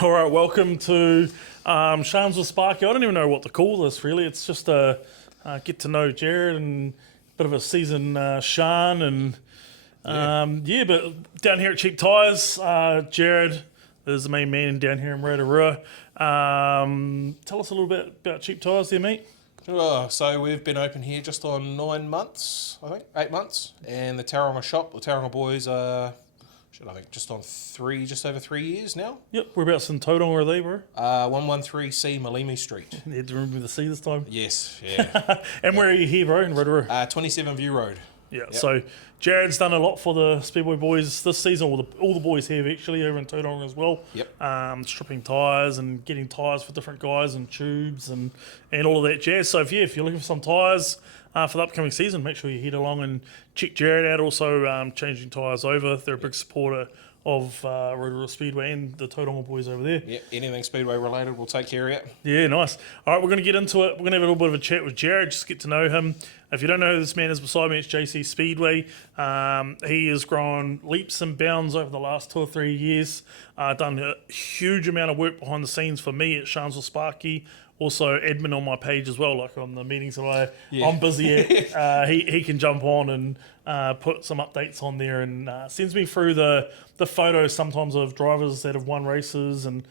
All right, welcome to Shans with Sparky. I don't even know what to call this, really. It's just a get to know Jared and a bit of a season Shan. And but down here at Cheap Tyres, Jared is the main man down here in Rotorua. Tell us a little bit about Cheap Tyres there, mate. So we've been open here just on 9 months, I think, 8 months. And the Tauranga shop, the Tauranga boys are... I think just on just over 3 years now. Yep, whereabouts in Tauranga are they, bro? 113C Malimi Street. You had to remember the C this time? Yes, yeah. And where are you here, bro, in Rotorua? 27 View Road. Yeah, Yep. So Jared's done a lot for the Speedway boys this season. All the boys have actually over in Tauranga as well. Yep. Stripping tyres and getting tyres for different guys and tubes and all of that jazz. So if you're looking for some tyres for the upcoming season, make sure you head along and check Jared out. Also changing tyres over. They're a big supporter of Rotorua Speedway and the Tauranga boys over there. Yeah, anything Speedway related, we'll take care of it. Yeah, nice. All right, we're going to get into it. We're going to have a little bit of a chat with Jared, just get to know him. If you don't know who this man is beside me, it's JC Speedway. He has grown leaps and bounds over the last 2 or 3 years. Done a huge amount of work behind the scenes for me at Shans with Sparky. Also admin on my page as well, like on the meetings that I'm busy at. He can jump on and put some updates on there and sends me through the photos sometimes of drivers that have won races and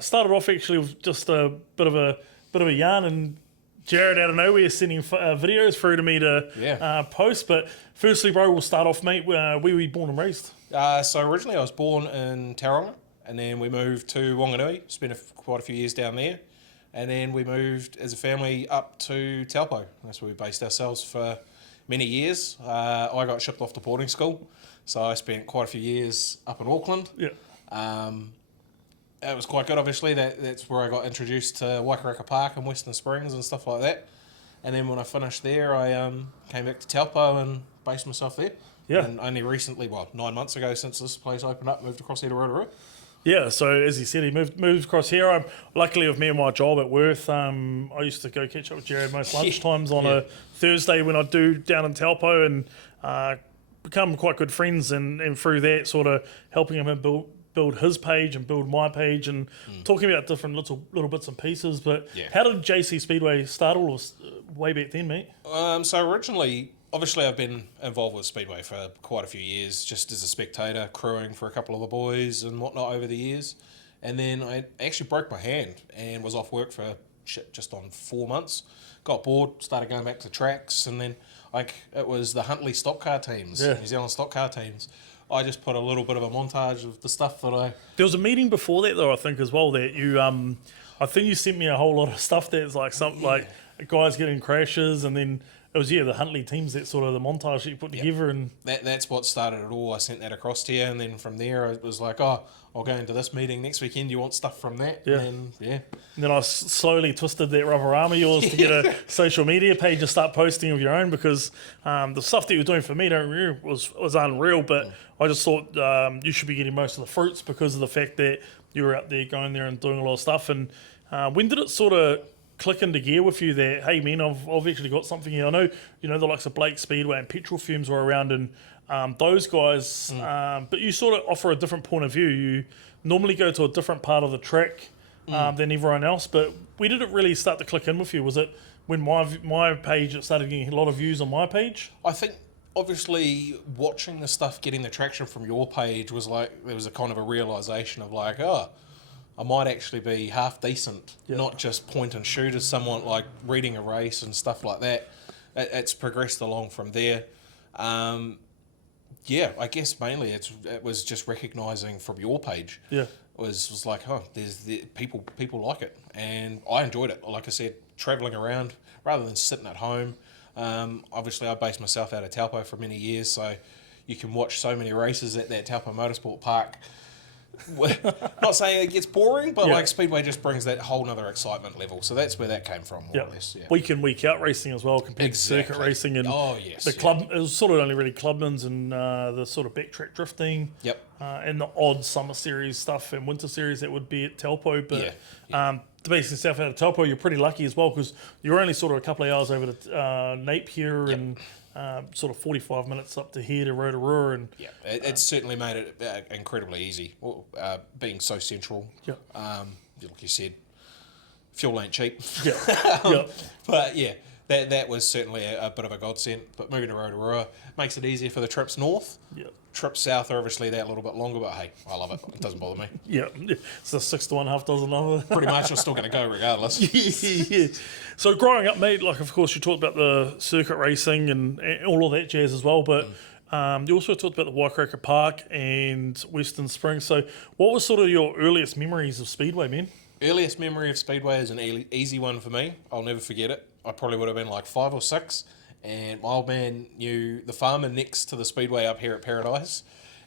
started off actually with just a bit of a yarn, and Jared out of nowhere sending videos through to me to post. But firstly, bro, we'll start off, mate. Where were you born and raised? So originally I was born in Tauranga, and then we moved to Wanganui, spent quite a few years down there. And then we moved as a family up to Taupo. That's where we based ourselves for many years. I got shipped off to boarding school, so I spent quite a few years up in Auckland. Yeah. It was quite good, obviously. That's where I got introduced to Waikaraka Park and Western Springs and stuff like that. And then when I finished there, I came back to Taupo and based myself there. Yeah. And only recently, 9 months ago since this place opened up, moved across here to Rotorua. Yeah, so as he said, he moved across here. Luckily, with me and my job at Worth, I used to go catch up with Jared most lunchtimes on a Thursday when I do down in Taupo, and become quite good friends, and through that, sort of helping him build his page and build my page, and talking about different little bits and pieces. But how did JC Speedway start all of way back then, mate? So originally... Obviously, I've been involved with Speedway for quite a few years, just as a spectator, crewing for a couple of the boys and whatnot over the years. And then I actually broke my hand and was off work for just on 4 months. Got bored, started going back to tracks, and then it was the Huntley stock car teams, New Zealand stock car teams. I just put a little bit of a montage of the stuff that I... There was a meeting before that, though, I think, as well, that you... I think you sent me a whole lot of stuff that's like like guys getting crashes, and then... It was, the Huntley teams, that sort of the montage that you put together. And that's what started it all. I sent that across to you, and then from there it was like, I'll go into this meeting next weekend. Do you want stuff from that? Yeah. And then I slowly twisted that rubber arm of yours to get a social media page to start posting of your own, because the stuff that you were doing for me was unreal, but I just thought you should be getting most of the fruits because of the fact that you were out there going there and doing a lot of stuff. And when did it sort of click into gear with you that, hey man, I've actually got something here? I know, the likes of Blake Speedway and Petrol Fumes were around, and those guys, but you sort of offer a different point of view. You normally go to a different part of the track than everyone else, but where did it really start to click in with you? Was it when my page, it started getting a lot of views on my page? I think obviously watching the stuff getting the traction from your page was like, there was a kind of a realisation of like, I might actually be half decent, not just point and shoot as someone like reading a race and stuff like that. It's progressed along from there. I guess mainly it was just recognising from your page. Yeah, it was like, there's people like it, and I enjoyed it. Like I said, travelling around rather than sitting at home. Obviously, I based myself out of Taupo for many years, so you can watch so many races at that Taupo Motorsport Park. Not saying it gets boring, but like Speedway just brings that whole nother excitement level. So that's where that came from, more or less. Yeah. Week in, week out racing as well, compared to circuit racing. And the club, it was sort of only really clubmans and the sort of backtrack drifting. Yep. And the odd summer series stuff and winter series that would be at Taupo. But to base yourself out of Taupo, you're pretty lucky as well, because you're only sort of a couple of hours over to Nape here and sort of 45 minutes up to here to Rotorua, and Yeah, it's certainly made it incredibly easy, being so central. Yeah. Like you said, fuel ain't cheap. yeah, yeah, But yeah, that was certainly a bit of a godsend. But moving to Rotorua makes it easier for the trips north. yeah. Trips south are obviously that little bit longer, but hey, I love it. It doesn't bother me. Yeah, it's a 6 to 1, half dozen other. Pretty much, I'm still going to go regardless. Yeah. So growing up, mate, like of course you talked about the circuit racing and all of that jazz as well, but you also talked about the Waikaika Park and Western Springs. So what was sort of your earliest memories of Speedway, man? Earliest memory of Speedway is an easy one for me. I'll never forget it. I probably would have been like 5 or 6. And my old man knew the farmer next to the Speedway up here at Paradise.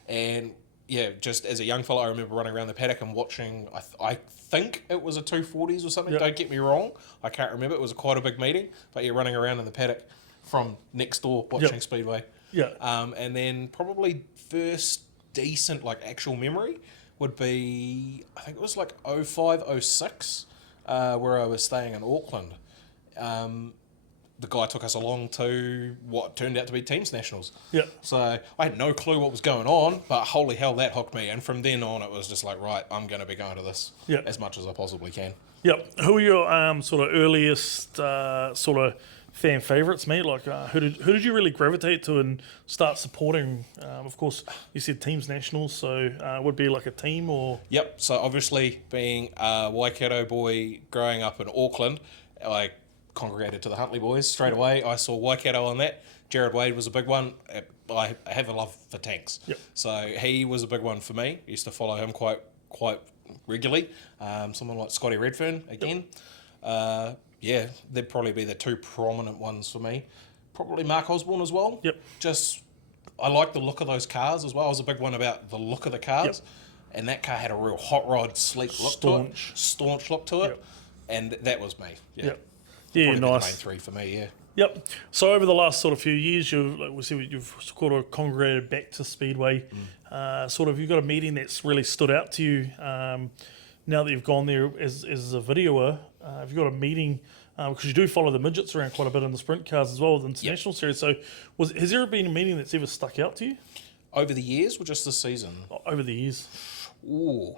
And yeah, just as a young fellow, I remember running around the paddock and watching, I think it was a 240s or something. Yep. Don't get me wrong. I can't remember. It was quite a big meeting. But you're running around in the paddock from next door watching Yep. Speedway. Yeah. And then probably first decent like actual memory would be, I think it was like 05, 06, where I was staying in Auckland. The guy took us along to what turned out to be Teams Nationals. Yeah. So I had no clue what was going on, but holy hell, that hooked me. And from then on, it was just like, right, I'm going to be going to this Yeah. as much as I possibly can. Yep. Who are your sort of earliest sort of fan favourites, mate? Like, who did you really gravitate to and start supporting? Of course, you said Teams Nationals, so would it be like a team or? Yep. So obviously, being a Waikato boy growing up in Auckland, I congregated to the Huntley boys straight away. I saw Waikato on that. Jared Wade was a big one. I have a love for tanks, Yep. so he was a big one for me. Used to follow him quite regularly. Someone like Scotty Redfern again. Yeah, they'd probably be the two prominent ones for me. Probably Mark Osborne as well. Yep. Just I like the look of those cars as well. I was a big one about the look of the cars. Yep. And that car had a real hot rod, sleek look to it. Staunch look to it. Yep. And that was me. Yeah. Yep. Yeah, Probably the main nice. three for me, yeah. Yep. So over the last sort of few years, you've sort of congregated back to Speedway. Sort of, you've got a meeting that's really stood out to you. Now that you've gone there as a videoer, have you got a meeting? Because you do follow the midgets around quite a bit in the sprint cars as well with the international series. So, has there been a meeting that's ever stuck out to you Over the years or just this season? over the years? Ooh.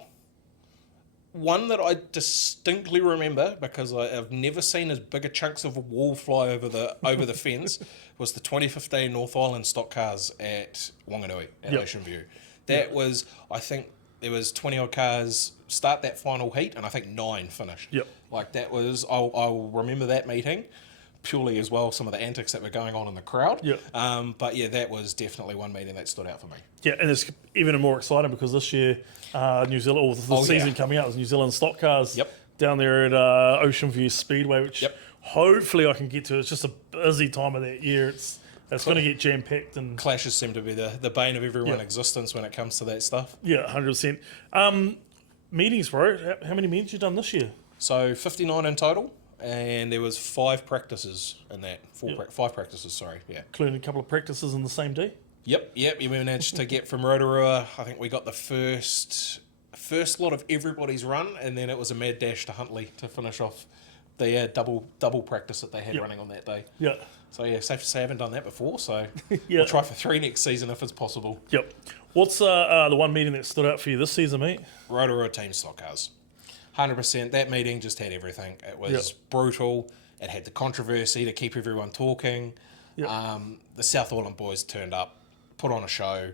One that I distinctly remember because I've never seen as big a chunks of a wall fly over the fence was the 2015 North Island stock cars at Wanganui at Yep. Ocean View. That was, I think there was 20 odd cars start that final heat and I think 9 finish. Yep. Like that was, I'll remember that meeting purely as well some of the antics that were going on in the crowd. Yep. But yeah, that was definitely one meeting that stood out for me. Yeah, and it's even more exciting because this year, New Zealand, or the season coming out is New Zealand stock cars Yep. down there at Ocean View Speedway, which Yep. hopefully I can get to. It's just a busy time of that year. It's going to get jam packed and Clashes seem to be the bane of everyone's existence when it comes to that stuff. yeah, 100%. Meetings, bro. How many meetings you done this year? So 59 in total, and there was 5 practices in that. 5 practices, sorry, yeah. Including a couple of practices in the same day. Yep. You managed to get from Rotorua. I think we got the first lot of everybody's run, and then it was a mad dash to Huntley to finish off the double practice that they had running on that day. Yeah. So yeah, safe to say I haven't done that before. So Yeah. we'll try for 3 next season if it's possible. Yep. What's the one meeting that stood out for you this season, mate? Rotorua team stock cars. 100%. That meeting just had everything. It was brutal. It had the controversy to keep everyone talking. Yep. The South Island boys turned up, put on a show.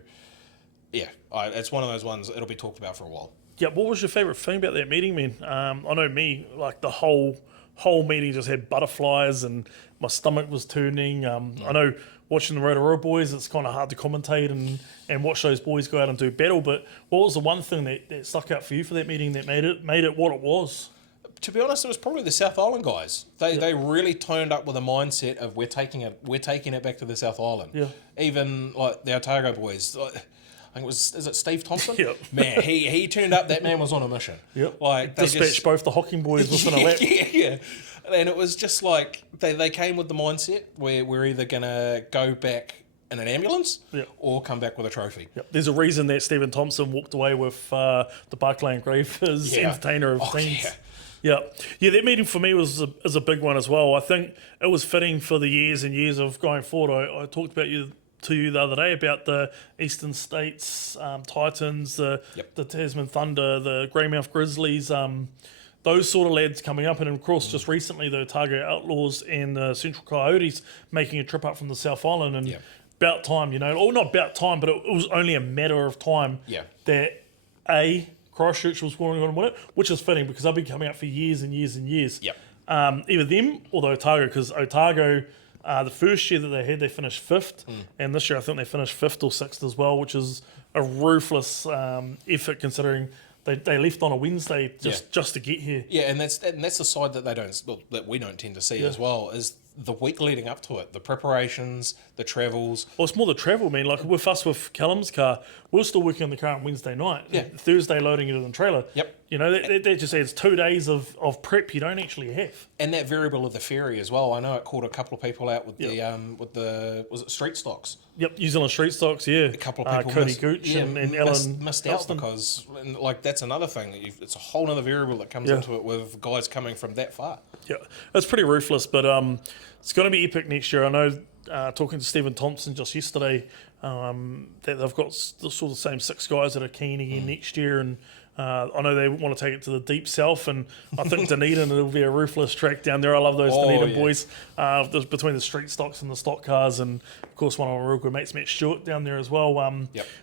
Yeah, it's one of those ones, it'll be talked about for a while. Yeah, what was your favourite thing about that meeting, man? I know me, like the whole meeting just had butterflies and my stomach was turning. I know watching the Rotorua boys, it's kind of hard to commentate and watch those boys go out and do battle, but what was the one thing that stuck out for you for that meeting that made it what it was? To be honest, it was probably the South Island guys. They really toned up with a mindset of we're taking it back to the South Island. Yeah. Even like the Otago boys. I think is it Steve Thompson? Yep. Man, he turned up. That man was on a mission. Yep. Like they Dispatched both the Hocking boys within a lap. Yeah. And it was just like they came with the mindset where we're either gonna go back in an ambulance or come back with a trophy. Yep. There's a reason that Stephen Thompson walked away with the Barclay engraved as entertainer of teams. Yeah. Yeah, yeah. That meeting for me is a big one as well. I think it was fitting for the years and years of going forward. I talked about to you the other day about the Eastern States Titans, the Tasman Thunder, the Greymouth Grizzlies, those sort of lads coming up, and of course just recently the Otago Outlaws and the Central Coyotes making a trip up from the South Island, and about time, or not about time, but it was only a matter of time that Christchurch was going to win it, which is fitting because they've been coming up for years and years and years. Either them or the Otago, because Otago, the first year that they had, they finished fifth, and this year I think they finished fifth or sixth as well, which is a ruthless effort considering they left on a Wednesday just to get here. Yeah, and that's the side that that we don't tend to see as well, is the week leading up to it, the preparations, the travels. Well, it's more the travel, man. Like with us with Callum's car, we're still working on the car on Wednesday night. Thursday loading it in the trailer. That just adds 2 days of prep you don't actually have. And that variable of the ferry as well. I know it caught a couple of people out with the was it street stocks? New Zealand street stocks. Yeah, a couple of people Cody Gooch and Ellen missed out because that's another thing that it's a whole other variable that comes into it with guys coming from that far. Yeah, it's pretty ruthless, but it's going to be epic next year. I know, talking to Stephen Thompson just yesterday, that they've got the sort of same 6 guys that are keen again next year, and I know they want to take it to the deep south, and I think Dunedin, it'll be a ruthless track down there. I love those Dunedin boys, between the street stocks and the stock cars, and of course one of my real good mates, Matt Stewart, down there as well.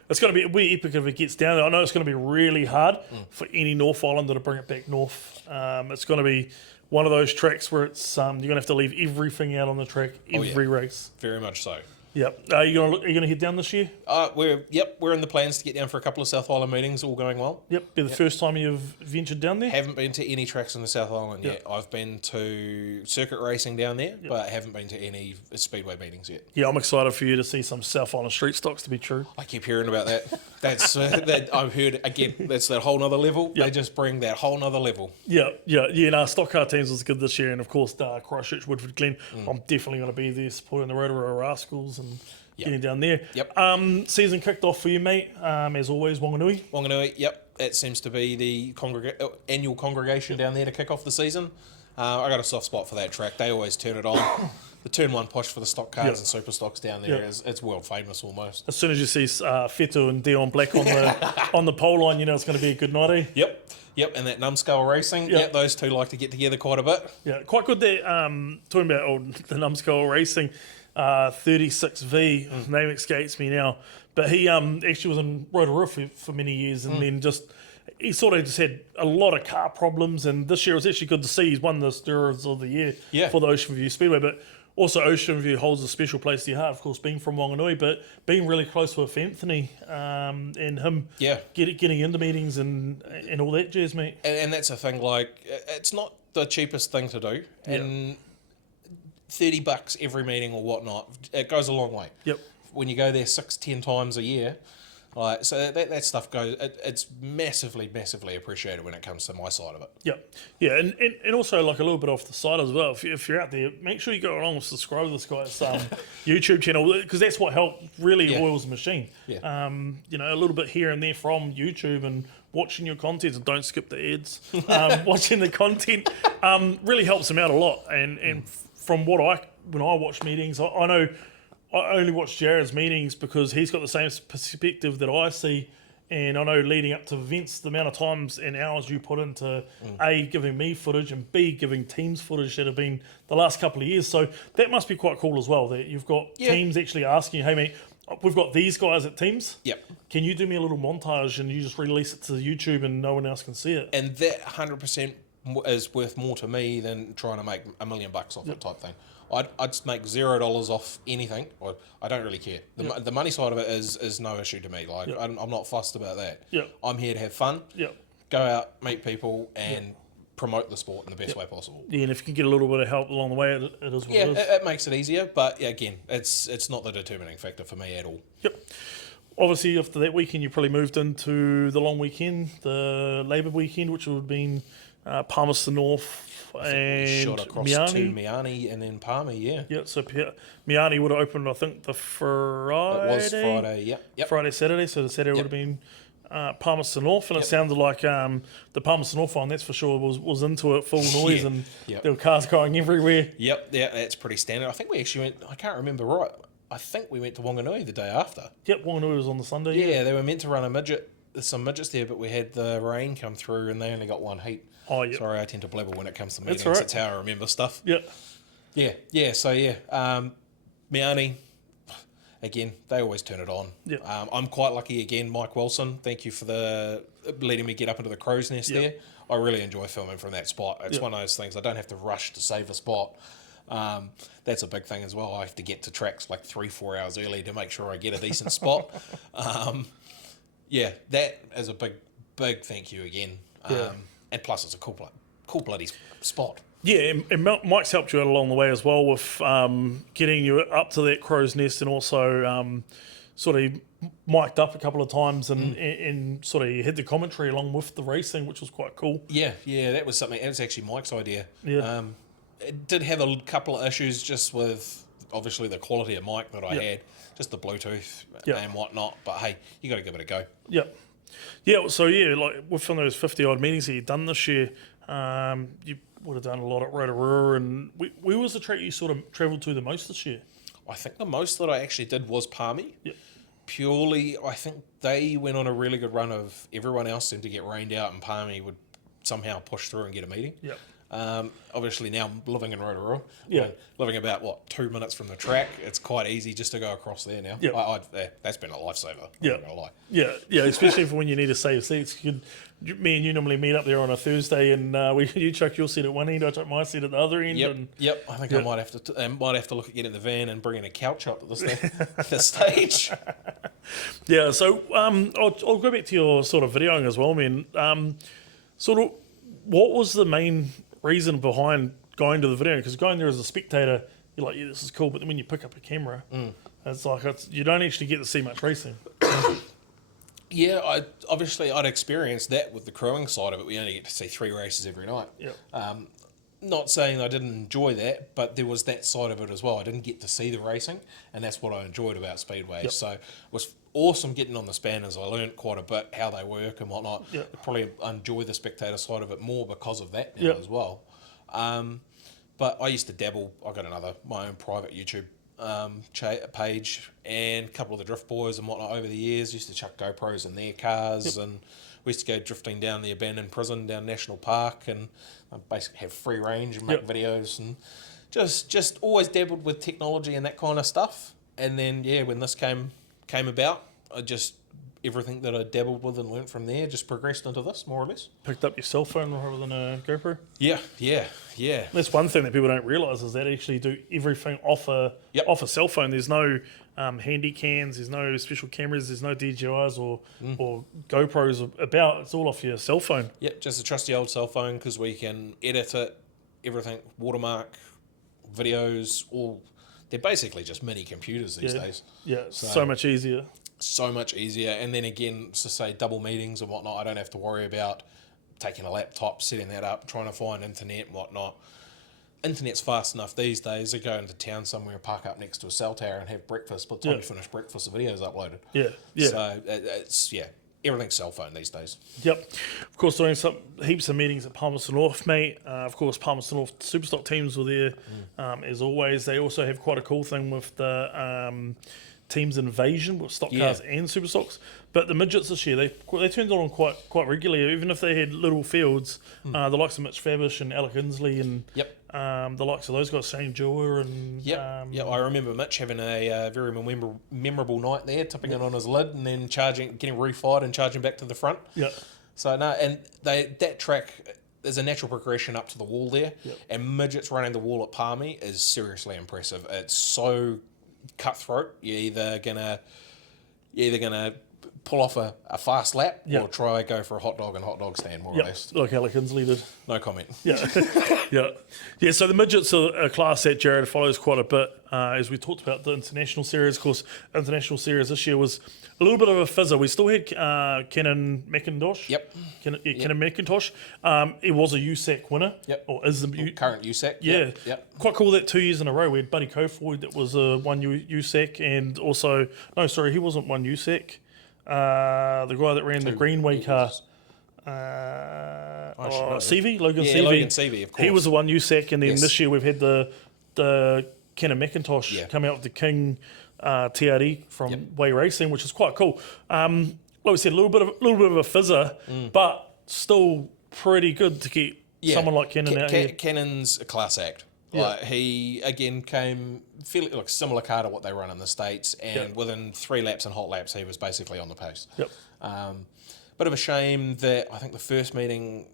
It's going to be epic if it gets down there. I know it's going to be really hard for any North Islander to bring it back north. It's going to be one of those tracks where it's you're going to have to leave everything out on the track every race. Very much so. Yep. Are you going to head down this year? We're in the plans to get down for a couple of South Island meetings, all going well. Yep. Be the first time you've ventured down there? Haven't been to any tracks in the South Island yet. I've been to circuit racing down there, but I haven't been to any Speedway meetings yet. Yeah, I'm excited for you to see some South Island street stocks, to be true. I keep hearing about that. That's that I've heard again. That's that whole nother level. They just bring that whole nother level. Yeah. Stock car teams was good this year, and of course Christchurch, Woodford Glen. I'm definitely going to be there supporting the Rotorua Rascals and getting down there. Season kicked off for you, mate. As always, Wanganui. Wanganui. That seems to be the annual congregation down there to kick off the season. I got a soft spot for that track. They always turn it on. The turn one push for the stock cars and super stocks down there it's world famous almost. As soon as you see Fetu and Dion Black on the pole line, you know it's going to be a good night, eh? Yep, and that numbskull racing, those two like to get together quite a bit. Yeah, quite good that, talking about the numbskull racing, 36V, name escapes me now, but he actually was in Rotorua for many years, and then he sort of just had a lot of car problems, and this year it was actually good to see he's won the Stewards of the Year for the Ocean View Speedway, but also Ocean View holds a special place to your heart, of course, being from Wanganui, but being really close with Anthony and him getting into meetings and all that jazz, mate. And that's a thing, like, it's not the cheapest thing to do, and $30 every meeting or whatnot, it goes a long way. When you go there 6-10 times a year, like, so that stuff goes. It's massively appreciated when it comes to my side of it. And also like a little bit off the side as well. If you're out there, make sure you go along and subscribe to this guy's YouTube channel, because that's what really oils the machine. A little bit here and there from YouTube and watching your content, and don't skip the ads. Watching the content really helps him out a lot. And from when I watch meetings, I know. I only watch Jared's meetings because he's got the same perspective that I see, and I know leading up to events, the amount of times and hours you put into A, giving me footage, and B, giving teams footage that have been the last couple of years. So that must be quite cool as well, that you've got teams actually asking you, hey mate, we've got these guys at teams. Can you do me a little montage and you just release it to YouTube and no one else can see it? And that 100% is worth more to me than trying to make $1 million off it type thing. I'd just make $0 off anything. I don't really care. The money side of it is no issue to me. Like I'm not fussed about that. I'm here to have fun. Go out, meet people, and promote the sport in the best way possible. Yeah, and if you can get a little bit of help along the way, it is what it is. It makes it easier. But again, it's not the determining factor for me at all. Obviously, after that weekend, you probably moved into the long weekend, the Labour weekend, which would have been Palmerston North and shot across to Miani and then Palmy, so Miani would have opened, I think, the Friday. It was Friday, Friday, Saturday, so the Saturday would have been Palmerston North, and it sounded like the Palmerston North one, that's for sure, was into it, full noise, and there were cars going everywhere. Yep, yeah, that's pretty standard. I think we actually went, I can't remember right, I think we went to Wanganui the day after. Yep, Wanganui was on the Sunday. Yeah, they were meant to run some midgets there, but we had the rain come through and they only got one heat. Oh, yeah. Sorry, I tend to blabber when it comes to meetings. That's right. That's how I remember stuff. Yeah. Meani, again, they always turn it on. Yeah. I'm quite lucky again, Mike Wilson. Thank you for letting me get up into the crow's nest there. I really enjoy filming from that spot. It's one of those things. I don't have to rush to save a spot. That's a big thing as well. I have to get to tracks like 3-4 hours early to make sure I get a decent spot. That is a big thank you again. And plus, it's a cool bloody spot. Yeah, and Mike's helped you out along the way as well with getting you up to that crow's nest, and also sort of mic'd up a couple of times and sort of hit the commentary along with the racing, which was quite cool. Yeah, that was something. It was actually Mike's idea. Yeah. It did have a couple of issues just with obviously the quality of mic that I had, just the Bluetooth and whatnot. But hey, you got to give it a go. Yep. Yeah, so like within those 50 odd meetings that you've done this year, you would have done a lot at Rotorua, and where was the track you sort of travelled to the most this year? I think the most that I actually did was Palmy. Yep. Purely, I think they went on a really good run of everyone else seemed to get rained out, and Palmy would somehow push through and get a meeting. Yep. Obviously now I'm living in Rotorua, living about 2 minutes from the track. It's quite easy just to go across there now. That's been a lifesaver. I'm not gonna lie. Yeah, especially for when you need to save seats. Me and you normally meet up there on a Thursday, and you chuck your seat at one end, I chuck my seat at the other end. Yep. I think I might have to look at getting the van and bringing a couch up at this stage. Yeah, so I'll go back to your sort of videoing as well, man. Sort of, what was the main reason behind going to the video? Because going there as a spectator, you're like, yeah, this is cool, but then when you pick up a camera, it's like you don't actually get to see much racing. Yeah, I'd experienced that with the crewing side of it. We only get to see 3 races every night. Yep. Not saying I didn't enjoy that, but there was that side of it as well. I didn't get to see the racing, and that's what I enjoyed about Speedway. Yep. So it was awesome getting on the spanners. I learned quite a bit how they work and whatnot. Yep. I probably enjoy the spectator side of it more because of that now as well. But I used to dabble. I got my own private YouTube page, and a couple of the drift boys and whatnot over the years used to chuck GoPros in their cars, and we used to go drifting down the abandoned prison down National Park, and basically have free range and make videos, and just always dabbled with technology and that kind of stuff. And then when this came about, everything that I dabbled with and learnt from there just progressed into this, more or less. Picked up your cell phone rather than a GoPro? Yeah. That's one thing that people don't realise, is that actually do everything off a cell phone. There's no handy cams, there's no special cameras, there's no DJIs or GoPros about. It's all off your cell phone. Yep, just a trusty old cell phone, because we can edit it, everything, watermark, videos, all. They're basically just mini computers these days. Yeah, so much easier. So much easier. And then again, to say double meetings and whatnot, I don't have to worry about taking a laptop, setting that up, trying to find internet and whatnot. Internet's fast enough these days. I go into town somewhere, park up next to a cell tower and have breakfast. By the time you finish breakfast, the video's uploaded. Yeah. So it's, everything's cell phone these days. Yep. Of course, doing heaps of meetings at Palmerston North, mate. Of course, Palmerston North Superstock teams were there as always. They also have quite a cool thing with the teams invasion with stock cars and superstocks. But the midgets this year, they turned it on quite regularly, even if they had little fields. The likes of Mitch Fabish and Alec Inslee and the likes of those guys, Shane Dewar and I remember Mitch having a very memorable night there, tipping it on his lid and then getting refired and charging back to the front. So that track, there's a natural progression up to the wall there, and midgets running the wall at Palmy is seriously impressive. It's so cutthroat. You're either gonna pull off a fast lap or try go for a hot dog stand, more or less. Like Alec Inslee did. No comment. Yeah. So the midgets are a class that Jared follows quite a bit. As we talked about the international series, of course, international series this year was a little bit of a fizzer. We still had Kenan McIntosh. Kenan McIntosh. He was a USAC winner. Or is the current USAC. Yeah. Quite cool that 2 years in a row we had Buddy Kofoid that was one USAC, and also he wasn't one USAC. The guy that ran the Greenway car. Seavey, Logan Yeah, Seavey. Logan Seavey, of course. He was the one USAC, and then Yes. this year we've had the Kenna McIntosh come out with the King TRD from Way Racing, which is quite cool. Like we said, a little bit of a fizzer, but still pretty good to keep someone like Kennan out here. Kennan's a class act. Yeah. Like, he again came fairly like similar car to what they run in the States, and within 3 laps and hot laps, he was basically on the pace. Yep. Bit of a shame that I think the first meeting,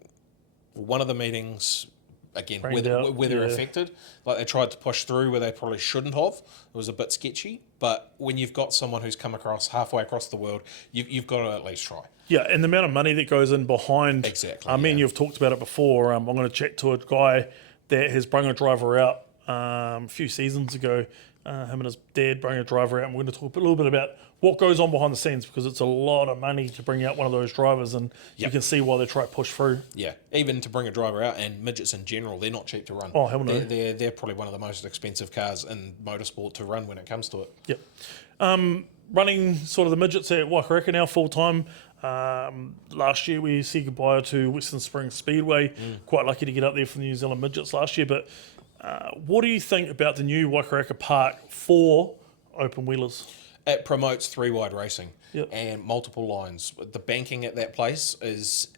one of the meetings, again, weather affected. Like, they tried to push through where they probably shouldn't have. It was a bit sketchy. But when you've got someone who's come across halfway across the world, you've got to at least try. Yeah, and the amount of money that goes in behind. Exactly. I mean, you've talked about it before. I'm going to chat to a guy that has brung a driver out a few seasons ago. Him and his dad bring a driver out, and we're going to talk a little bit about what goes on behind the scenes, because it's a lot of money to bring out one of those drivers, and you can see why they try to push through. Yeah, even to bring a driver out, and midgets in general, they're not cheap to run. Oh, hell no. They're probably one of the most expensive cars in motorsport to run when it comes to it. Yep. Running sort of the midgets at Waikareka now full time. Last year we said goodbye to Western Springs Speedway. Quite lucky to get up there for the New Zealand midgets last year. But what do you think about the new Waikareka Park for open wheelers? It promotes 3-wide racing Yep. and multiple lines. The banking at that place is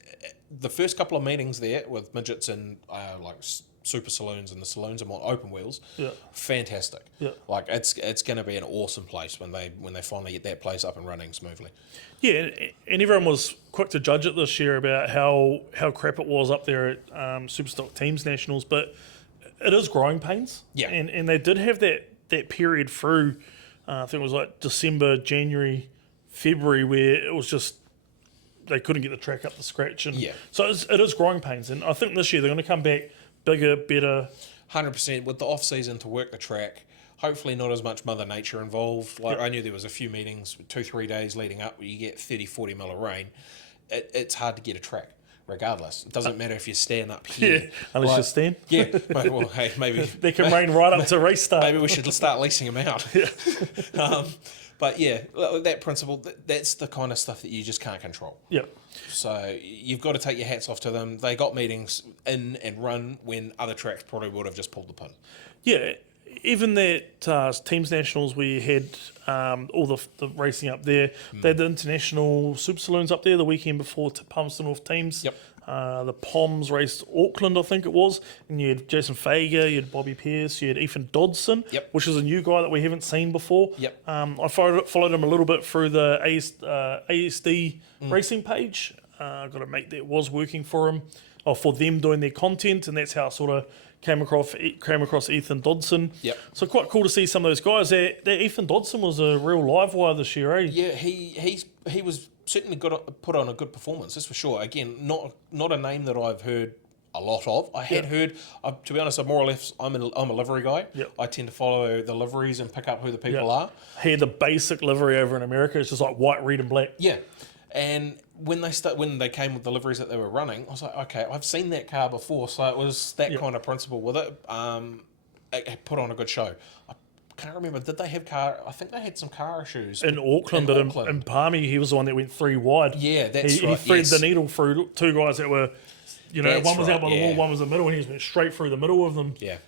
the first couple of meetings there with midgets and like super saloons and the saloons and more open wheels. Yeah. Fantastic. Yeah. Like, it's going to be an awesome place when they finally get that place up and running smoothly. Yeah, and everyone was quick to judge it this year about how crap it was up there at Superstock Teams Nationals, but it is growing pains. Yeah. And they did have that period through, I think it was like December, January, February, where it was just they couldn't get the track up to scratch. And so it is growing pains. And I think this year they're going to come back bigger, better. 100% with the off season to work the track. Hopefully not as much Mother Nature involved. Like, I knew there was a few meetings, 2-3 days leading up, where you get 30-40 mil of rain. It's hard to get a track, regardless. It doesn't matter if you stand up here. Yeah, unless you stand. Yeah, well, hey, maybe They can rain right up to race start. maybe we should start leasing them out. But yeah, that principle, that's the kind of stuff that you just can't control. Yeah. So you've got to take your hats off to them. They got meetings in and run when other tracks probably would have just pulled the pin. Yeah, even that Teams Nationals, we had all the racing up there. They had the International Super Saloons up there the weekend before Palmerston North Teams. Yep. The Poms raced Auckland, I think it was. And you had Jason Fager, you had Bobby Pearce, you had Ethan Dodson, Yep. which is a new guy that we haven't seen before. Yep. I followed him a little bit through the ASD racing page. I got a mate that was working for him, or for them doing their content, and that's how I sort of came across Ethan Dodson. Yep. So quite cool to see some of those guys. That Ethan Dodson was a real live wire this year, eh? Yeah, he was certainly put on a good performance, that's for sure. Again, not a name that I've heard a lot of. I had heard, to be honest, I'm more or less, I'm a livery guy. Yep. I tend to follow the liveries and pick up who the people are. He had the basic livery over in America. It's just like white, red, and black. Yeah, and when they came with the liveries that they were running, I was like, okay, I've seen that car before, so it was that kind of principle with it. It put on a good show. I can't remember, did they have car? I think they had some car issues In Auckland, but in Palmy, he was the one that went 3 wide. Yeah, that's he right. He threaded yes. the needle through 2 guys that were, That's one was out by right, the wall, one was in the middle, and he just went straight through the middle of them. Yeah.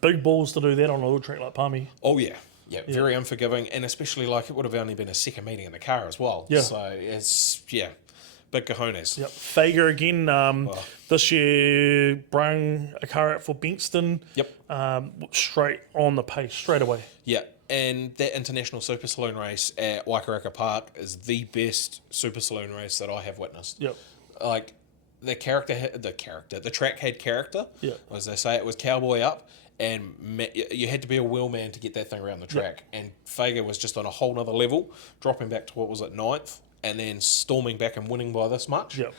Big balls to do that on a little track like Palmy. Oh yeah. Yeah, very unforgiving, and especially like it would have only been a second meeting in the car as well. Yeah. So it's big cojones. Yep. Fager again. This year, brung a car out for Bankston. Yep. Straight on the pace, straight away. Yeah, and that International Super Saloon race at Waikareka Park is the best Super Saloon race that I have witnessed. Yep. Like the track had character. Yeah. As they say, it was cowboy up. And you had to be a wheelman to get that thing around the track. Yep. And Fager was just on a whole nother level, dropping back to what was it, 9th, and then storming back and winning by this much. Yep.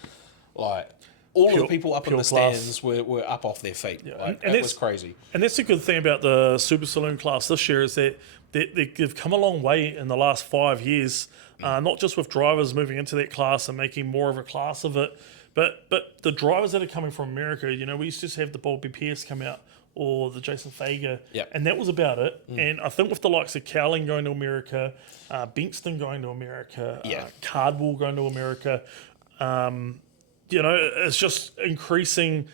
Like, all of the people up in the class. stands were up off their feet. Yeah. Like, and it was crazy. And that's the good thing about the Super Saloon class this year is that they've come a long way in the last 5 years, not just with drivers moving into that class and making more of a class of it, but the drivers that are coming from America, we used to just have the Bobby Pearce come out or the Jason Fager, Yep. and that was about it. And I think with the likes of Cowling going to America, Benston going to America, Yeah. Cardwell going to America, it's just increasing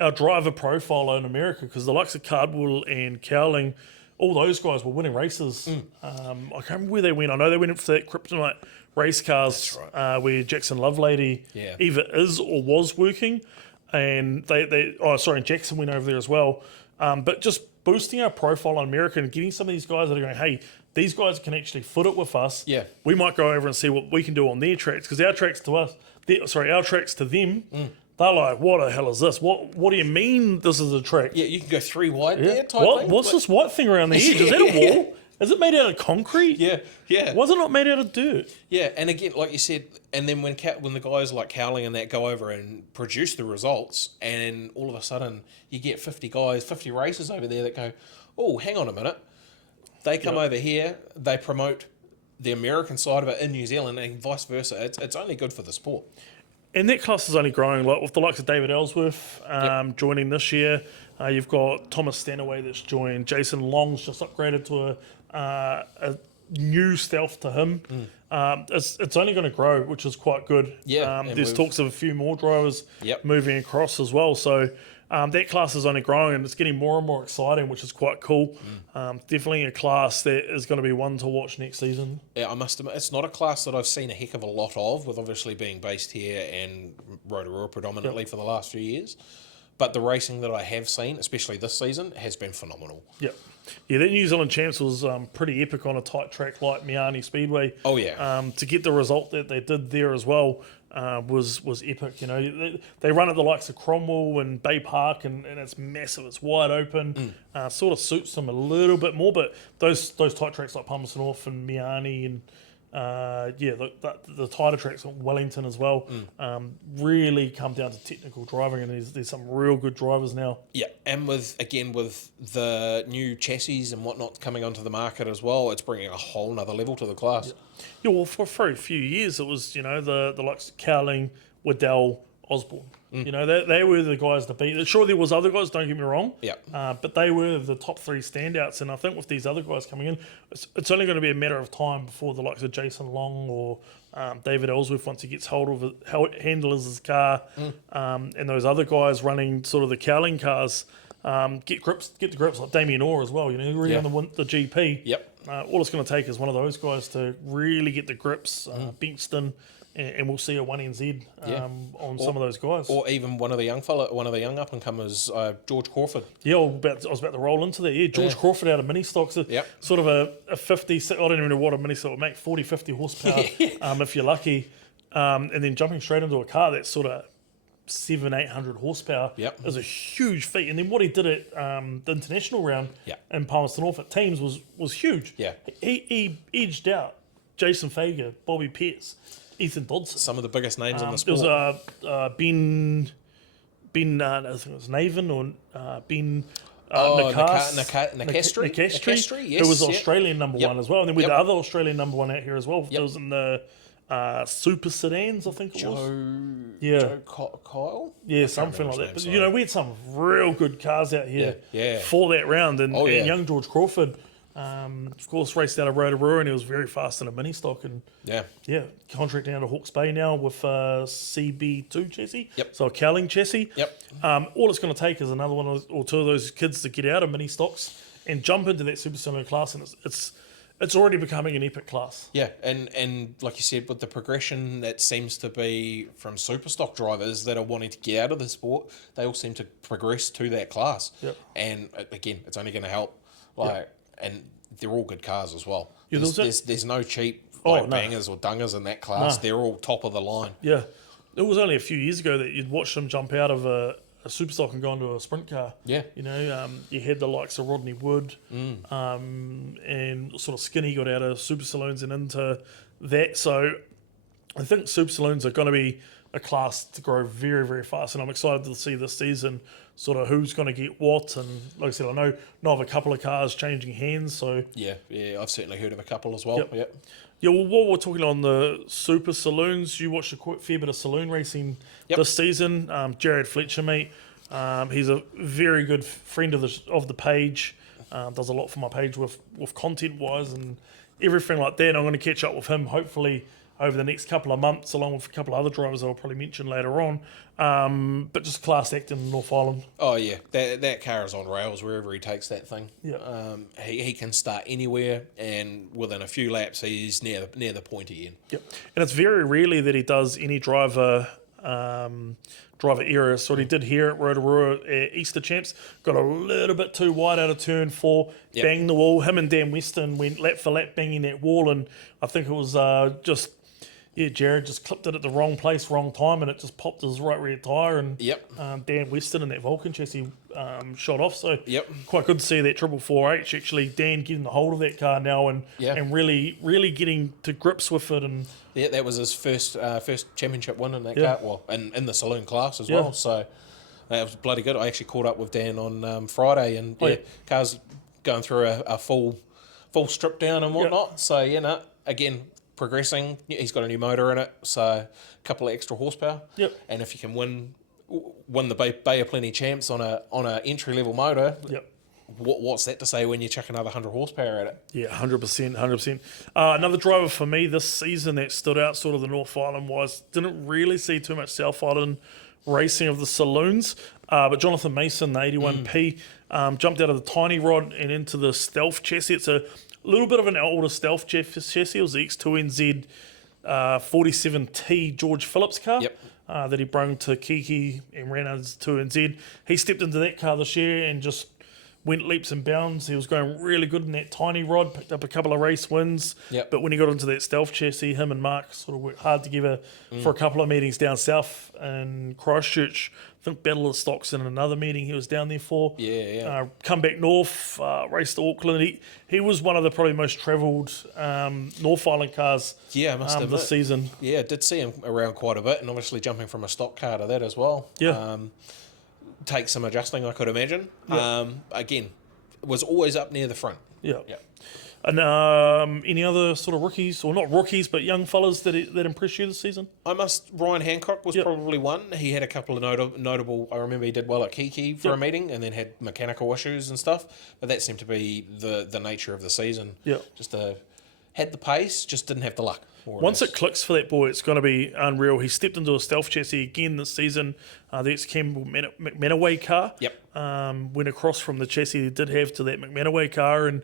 our driver profile in America because the likes of Cardwell and Cowling, all those guys were winning races. I can't remember where they went. I know they went for that Kryptonite race cars where Jackson Lovelady either is or was working. And Jackson went over there as well. But just boosting our profile on America and getting some of these guys that are going, hey, these guys can actually foot it with us. Yeah. We might go over and see what we can do on their tracks because our tracks to us, our tracks to them, they're like, what the hell is this? What do you mean this is a track? Yeah, you can go 3 wide there type thing. What's this white thing around the edge? Is that a wall? Is it made out of concrete? Yeah. Was it not made out of dirt? Yeah, and again, like you said, and then when the guys like Cowling and that go over and produce the results, and all of a sudden you get 50 guys, 50 races over there that go, oh, hang on a minute. They come over here, they promote the American side of it in New Zealand, and vice versa. It's only good for the sport. And that class is only growing. Like with the likes of David Ellsworth joining this year. You've got Thomas Stanaway that's joined. Jason Long's just upgraded to a new stealth to him. It's only going to grow, which is quite good. Yeah, there's talks of a few more drivers Yep. moving across as well. So that class is only growing and it's getting more and more exciting, which is quite cool. Definitely a class that is going to be one to watch next season. Yeah, I must admit, it's not a class that I've seen a heck of a lot of, with obviously being based here and Rotorua predominantly for the last few years. But the racing that I have seen, especially this season, has been phenomenal. Yeah, that New Zealand Champs was pretty epic on a tight track like Miami Speedway. Oh, yeah. To get the result that they did there as well was epic. You know, they run at the likes of Cromwell and Bay Park, and it's massive. It's wide open. Sort of suits them a little bit more. But those tight tracks like Palmerston North and Miami and the tighter tracks at Wellington as well really come down to technical driving, and there's some real good drivers now. Yeah, and with the new chassis and whatnot coming onto the market as well, it's bringing a whole nother level to the class. Yeah, well, for a few years it was the likes of Cowling, Waddell, Osborne. You know, they were the guys to beat. Sure, there was other guys, don't get me wrong. Yeah. But they were the top 3 standouts, and I think with these other guys coming in, it's only going to be a matter of time before the likes of Jason Long or David Ellsworth, once he gets handles his car, and those other guys running sort of the Cowling cars, get the grips like Damien Orr as well. You know, really on the GP. Yep. All it's going to take is one of those guys to really get the grips, Benston, and we'll see a 1NZ on some of those guys. Or even one of the young up and comers, George Crawford. Yeah, I was about to roll into that. Yeah, George Crawford out of mini stocks. Sort of a 50, I don't even know what a mini stock would make, 40, 50 horsepower if you're lucky. And then jumping straight into a car that's sort of 700-800 horsepower is a huge feat. And then what he did at the international round in Palmerston North at teams was huge. Yeah. He edged out Jason Fager, Bobby Pierce, Ethan Dodson. Some of the biggest names in the It sport. was Ben, I think it was Naven or Ben. Nakastri, Nakastri, yes, who was Australian number one as well. And then we had the other Australian number one out here as well. It was in the Super Sedans, I think it was. Joe Kyle? Yeah, something like that. But, you know, we had some real good cars out here for that round. And, and young George Crawford, of course, raced out of Rotorua, and he was very fast in a mini stock. And contract down to Hawke's Bay now with CB2 chassis. So a Cowling chassis. All it's going to take is another one or two of those kids to get out of mini stocks and jump into that super cylinder class, and it's already becoming an epic class. Yeah, and like you said, with the progression that seems to be from super stock drivers that are wanting to get out of the sport, they all seem to progress to that class. And again, it's only going to help. And they're all good cars as well. There's no cheap bangers or dungers in that class. They're all top of the line. Yeah. It was only a few years ago that you'd watch them jump out of a super stock and go into a sprint car. Yeah. You know, you had the likes of Rodney Wood and sort of Skinny got out of super saloons and into that. So I think super saloons are going to be a class to grow very, very fast, and I'm excited to see this season sort of who's going to get what. And like I said, I know of a couple of cars changing hands. So yeah, I've certainly heard of a couple as well. Yeah, well, while we're talking on the super saloons, you watched a fair bit of saloon racing this season. Jared Fletcher, mate, He's a very good friend of the page. Does a lot for my page with content wise and everything like that. And I'm going to catch up with him hopefully over the next couple of months, along with a couple of other drivers I'll probably mention later on. But just class act in North Island. Oh yeah, that car is on rails wherever he takes that thing. Yeah. He can start anywhere, and within a few laps, he's near the pointy end. Yep. And it's very rarely that he does any driver error. So what he did here at Rotorua at Easter Champs, got a little bit too wide out of turn 4, banged the wall. Him and Dan Weston went lap for lap banging that wall, and I think it was Jared just clipped it at the wrong place, wrong time, and it just popped his right rear tyre, and Dan Weston in that Vulcan chassis shot off. So quite good to see that 444H actually, Dan getting the hold of that car now and really getting to grips with it. And that was his first championship win in that car, well, in the saloon class as well. So that was bloody good. I actually caught up with Dan on Friday, and car's going through a full strip down and whatnot. So again, progressing. He's got a new motor in it, so a couple of extra horsepower. And if you can win the Bay of Plenty Champs on a entry level motor, what's that to say when you chuck another 100 horsepower at it? Yeah, 100%. Another driver for me this season that stood out sort of the North Island wise, didn't really see too much South Island racing of the saloons, but Jonathan Mason, the 81P, jumped out of the tiny rod and into the stealth chassis. It's a little bit of an older stealth chassis. It was the X2NZ 47T George Phillips car that he brung to Kiki and ran as 2NZ. He stepped into that car this year and just went leaps and bounds. He was going really good in that tiny rod, picked up a couple of race wins. But when he got into that stealth chassis, him and Mark sort of worked hard together for a couple of meetings down south in Christchurch. I think Battle of the Stocks in another meeting he was down there for. Come back north, raced to Auckland. He was one of the probably most travelled North Island cars this season. Yeah, I did see him around quite a bit, and obviously jumping from a stock car to that as well. Takes some adjusting, I could imagine. Again, was always up near the front. And any other sort of rookies, or not rookies, but young fellas that impressed you this season? Ryan Hancock was probably one. He had a couple of notable. I remember he did well at Kiki for a meeting, and then had mechanical issues and stuff. But that seemed to be the nature of the season. Just had the pace, just didn't have the luck. Once it clicks for that boy, it's going to be unreal. He stepped into a stealth chassis again this season. The ex-Campbell McManaway car. Went across from the chassis he did have to that McManaway car. And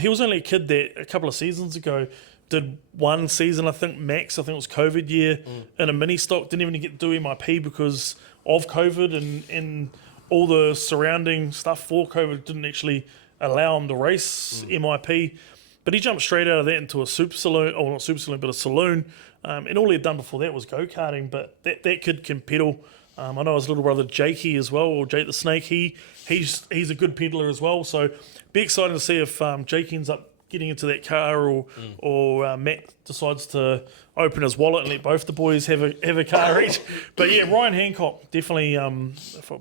he was only a kid that a couple of seasons ago did one season, I think it was COVID year, in a mini stock. Didn't even get to do MIP because of COVID and all the surrounding stuff for COVID didn't actually allow him to race MIP. But he jumped straight out of that into a super saloon, or not super saloon, but a saloon. And all he had done before that was go-karting. But that kid can pedal. I know his little brother Jakey as well, or Jake the Snake. He's a good peddler as well. So be excited to see if Jake ends up getting into that car, or Matt decides to open his wallet and let both the boys have a car each. But yeah, Ryan Hancock definitely.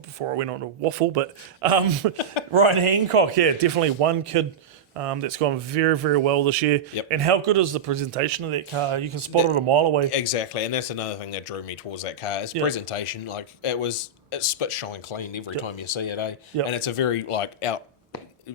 Before I went on to waffle, but Ryan Hancock, definitely one kid. That's gone very, very well this year. And how good is the presentation of that car? You can spot it a mile away. Exactly, and that's another thing that drew me towards that car. Its presentation, it's spit shine clean every time you see it, and it's a very out.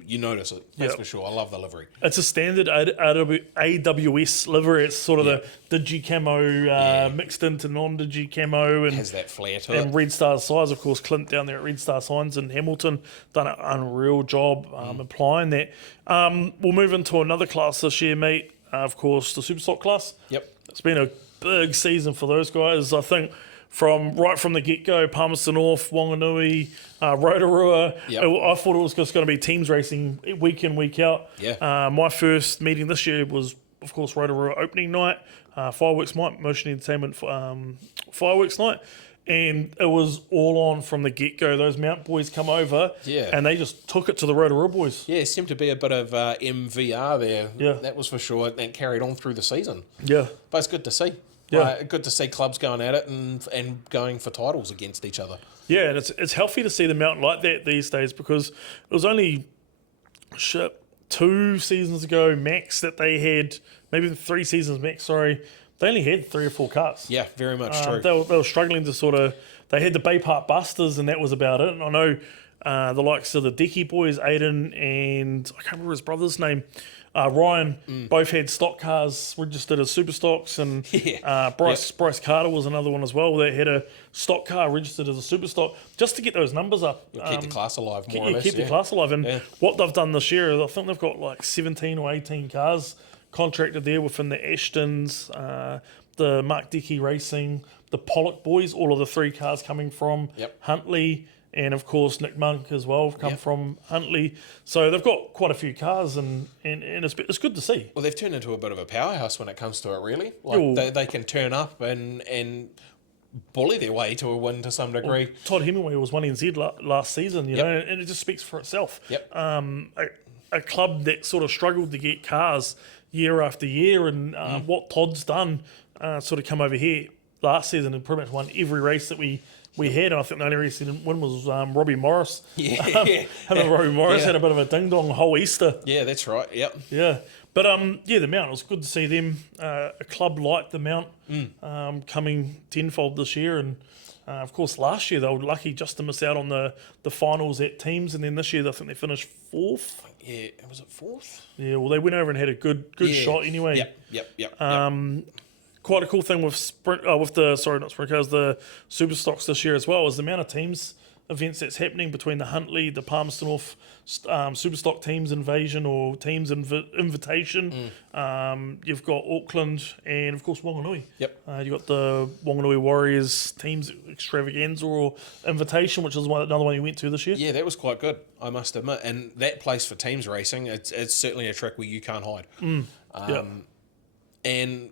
You notice it, that's for sure. I love the livery. It's a standard AWS livery. It's sort of the digi camo mixed into non-digi camo, and has that flair to it. And Red Star Signs, of course, Clint down there at Red Star Signs in Hamilton done an unreal job applying that. We'll move into another class this year, mate. Of course, the Superstock class. It's been a big season for those guys. I think right from the get-go, Palmerston North, Wanganui, Rotorua. I thought it was just going to be teams racing week in, week out. My first meeting this year was, of course, Rotorua opening night, fireworks night, Motion Entertainment fireworks night. And it was all on from the get-go. Those Mount boys come over, and they just took it to the Rotorua boys. Yeah, it seemed to be a bit of MVR there. That was for sure, and carried on through the season. But it's good to see. Good to see clubs going at it and going for titles against each other. And it's healthy to see the Mountain like that these days, because it was only 2 seasons ago max that they had, maybe 3 seasons max, sorry. They only had 3 or 4 cars. Yeah, very much true. They were struggling to sort of they had the Bay Park Busters, and that was about it. And I know the likes of the Dickey boys, Aiden and I can't remember his brother's name, Ryan, both had stock cars registered as super stocks, and Bryce Carter was another one as well that had a stock car registered as a super stock, just to get those numbers up. Keep the class alive, more or less. Keep the class alive. And what they've done this year, I think they've got like 17 or 18 cars contracted there within the Ashtons, the Mark Dickey Racing, the Pollock boys, all of the 3 cars coming from Huntley. And of course, Nick Monk as well come from Huntley. So they've got quite a few cars, and it's good to see. Well, they've turned into a bit of a powerhouse when it comes to it, really. Like they can turn up and bully their way to a win to some degree. Well, Todd Hemingway was 1NZ last season, you know, and it just speaks for itself. A club that sort of struggled to get cars year after year, and what Todd's done sort of come over here last season and pretty much won every race that we had. And I think the only race he didn't win was Robbie Morris. Him and Robbie Morris had a bit of a ding-dong whole Easter. Yeah, that's right, Yeah. But, the Mount, it was good to see them, a club like the Mount, coming tenfold this year. And, of course, last year they were lucky just to miss out on the finals at teams. And then this year I think they finished 4th. Yeah, was it 4th? Yeah, well, they went over and had a good shot anyway. Yep. Quite a cool thing with the super stocks this year as well is the amount of teams events that's happening between the Huntley, the Palmerston North super stock teams invasion or teams invitation. You've got Auckland and of course Wanganui. You've got the Wanganui Warriors teams extravaganza or invitation, which is another one you went to this year. Yeah, that was quite good, I must admit. And that place for teams racing, it's certainly a track where you can't hide. And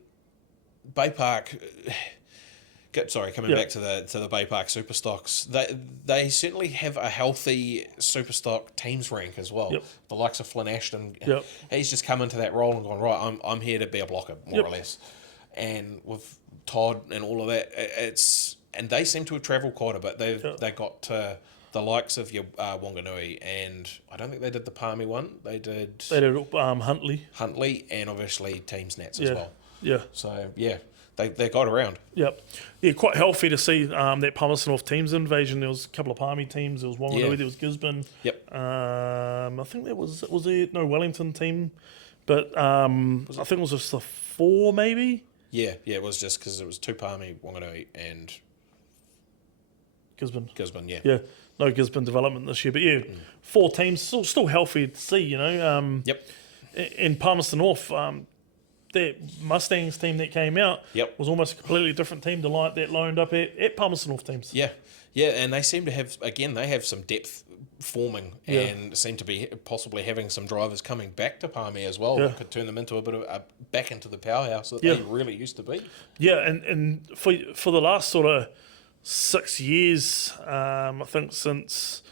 Bay Park, coming back to the Bay Park super stocks, they certainly have a healthy super stock teams rank as well. The likes of Flynn Ashton, he's just come into that role and gone, right, I'm here to be a blocker, more or less. And with Todd and all of that, and they seem to have travelled quite a bit. They got the likes of your Wanganui, and I don't think they did the Palmy one. They did Huntley, and obviously Teams Nats as well. So they got around. Quite healthy to see that Palmerston North teams invasion. There was a couple of Palmy teams. There was Wanganui. There was Gisborne. I think there was there no Wellington team, but I think it was just the 4 maybe. It was just because it was 2 Palmy, Wanganui, and Gisborne. Yeah. No Gisborne development this year, but 4 teams. Still healthy to see, you know. In Palmerston North, that Mustangs team that came out was almost a completely different team to that lined up at Palmerston North teams. And they seem to have, again, they have some depth forming and seem to be possibly having some drivers coming back to Palmy as well that could turn them into a bit of back into the powerhouse that they really used to be. And for the last sort of 6 years, I think since,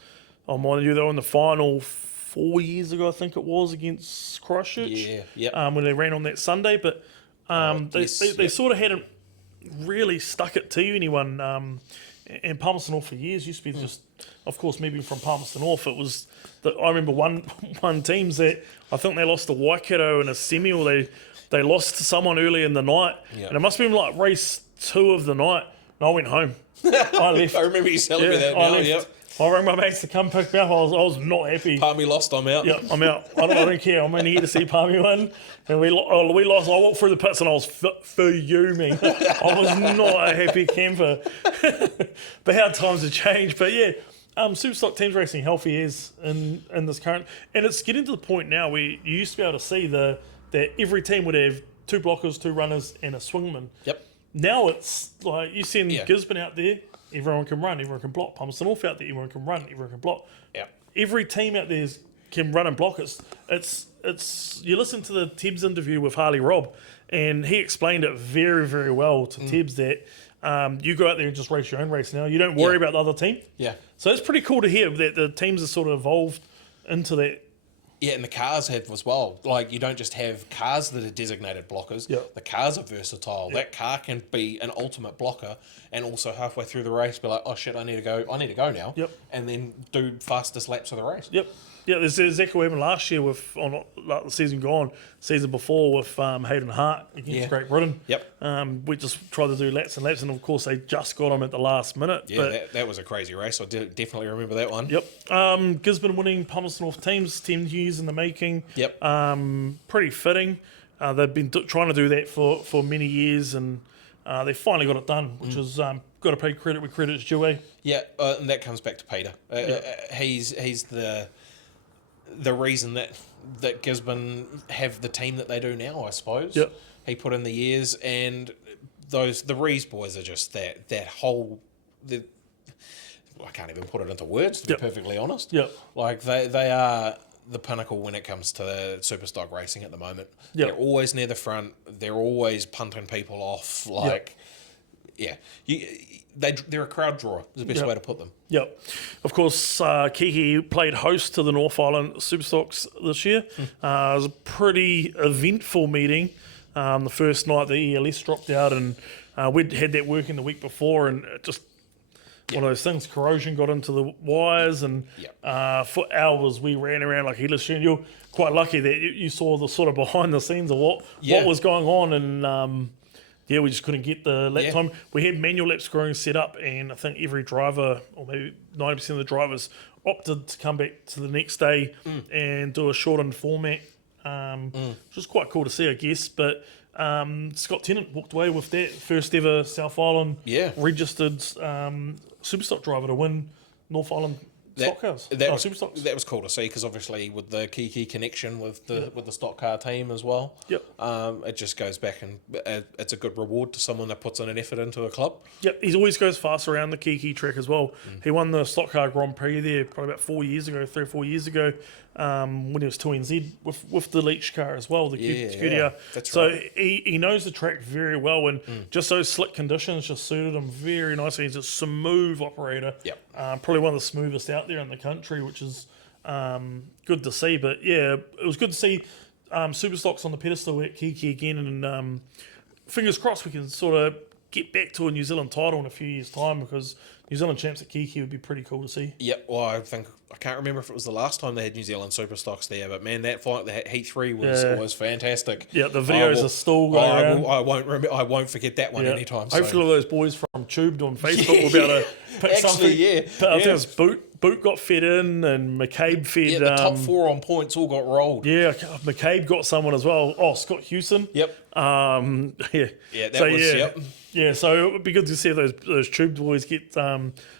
mind you, they were in the final 4 years ago, I think it was, against Christchurch. When they ran on that Sunday, but they sort of hadn't really stuck it to anyone. And Palmerston North for years used to be just, of course, moving from Palmerston North, it was I remember one teams that I think they lost to Waikato in a semi, or they lost to someone early in the night, and it must have been like race 2 of the night, and I went home. I left. I remember you telling me that now. I rang my mates to come pick me up. I was not happy. Palmy lost, I'm out. I'm out. I don't care. I'm only here to see Palmy win. And we lost. I walked through the pits and I was fuming. I was not a happy camper. But how times have changed. But super stock teams racing healthy is in this current. And it's getting to the point now where you used to be able to see that every team would have 2 blockers, 2 runners, and a swingman. Now it's like you send Gisborne out there. Everyone can run, everyone can block. Palmerston North out there, everyone can run, everyone can block. Every team out there can run and block. It's you listen to the Tibbs interview with Harley Robb, and he explained it very, very well to Tibbs that you go out there and just race your own race now. You don't worry about the other team. So it's pretty cool to hear that the teams have sort of evolved into that. And the cars have as well. Like, you don't just have cars that are designated blockers. The cars are versatile. That car can be an ultimate blocker, and also halfway through the race be like, oh shit, I need to go now. And then do fastest laps of the race. Yeah, there's exactly what happened last year with like the season gone, season before with Hayden Hart against Great Britain. Yep. We just tried to do laps and laps, and of course they just got him at the last minute. Yeah, but, that was a crazy race. I definitely remember that one. Yep. Gisborne winning Palmerston North teams, 10 years in the making. Yep. Pretty fitting. They've been trying to do that for many years, and they finally got it done, which is got to pay credit where credit's due. Yeah, and that comes back to Peter. He's the reason that Gisborne have the team that they do now, I suppose. Yep. He put in the years, and the Rees boys are just that whole. I can't even put it into words, to be perfectly honest. Yep. Like they are the pinnacle when it comes to super stock racing at the moment. Yep. They're always near the front. They're always punting people off. Like, yeah, they're a crowd drawer. Is the best way to put them. Yep. Of course, Kiki played host to the North Island Superstocks this year. It was a pretty eventful meeting. The first night the ELS dropped out, and we'd had that working the week before, and it just one of those things. Corrosion got into the wires, and for hours we ran around like headless chicken. You're quite lucky that you saw the sort of behind the scenes of what was going on, and we just couldn't get the lap time. We had manual lap scoring set up, and I think every driver, or maybe 90% of the drivers, opted to come back to the next day and do a shortened format, which was quite cool to see, I guess. But Scott Tennant walked away with that first ever South Island registered Superstock driver to win North Island stock cars. Superstocks. That was cool to see, because obviously with the Kiki connection with the stock car team as well. It just goes back, and it's a good reward to someone that puts in an effort into a club. Yep, he always goes fast around the Kiki track as well. He won the stock car Grand Prix there probably about 3 or 4 years ago, when he was 2NZ with the Leach car as well, the QDR. That's so right. he knows the track very well, and just those slick conditions just suited him very nicely. He's a smooth operator. Probably one of the smoothest out there in the country, which is good to see. But yeah, it was good to see Superstocks on the pedestal at Kiki again, and fingers crossed we can sort of get back to a New Zealand title in a few years' time, because New Zealand champs at Kiki would be pretty cool to see. Well, I can't remember if it was the last time they had New Zealand Superstocks there, but man, that fight, the Heat 3 was fantastic. Yeah, the videos are still going around. I won't forget that one anytime soon. Hopefully all those boys from Tubed on Facebook will be able to pick something. I think it was Boot got fed in, and McCabe fed... Yeah, the top 4 on points all got rolled. Yeah, McCabe got someone as well. Oh, Scott Hewson. Yep. Yeah, so it would be good to see if those Tubed boys get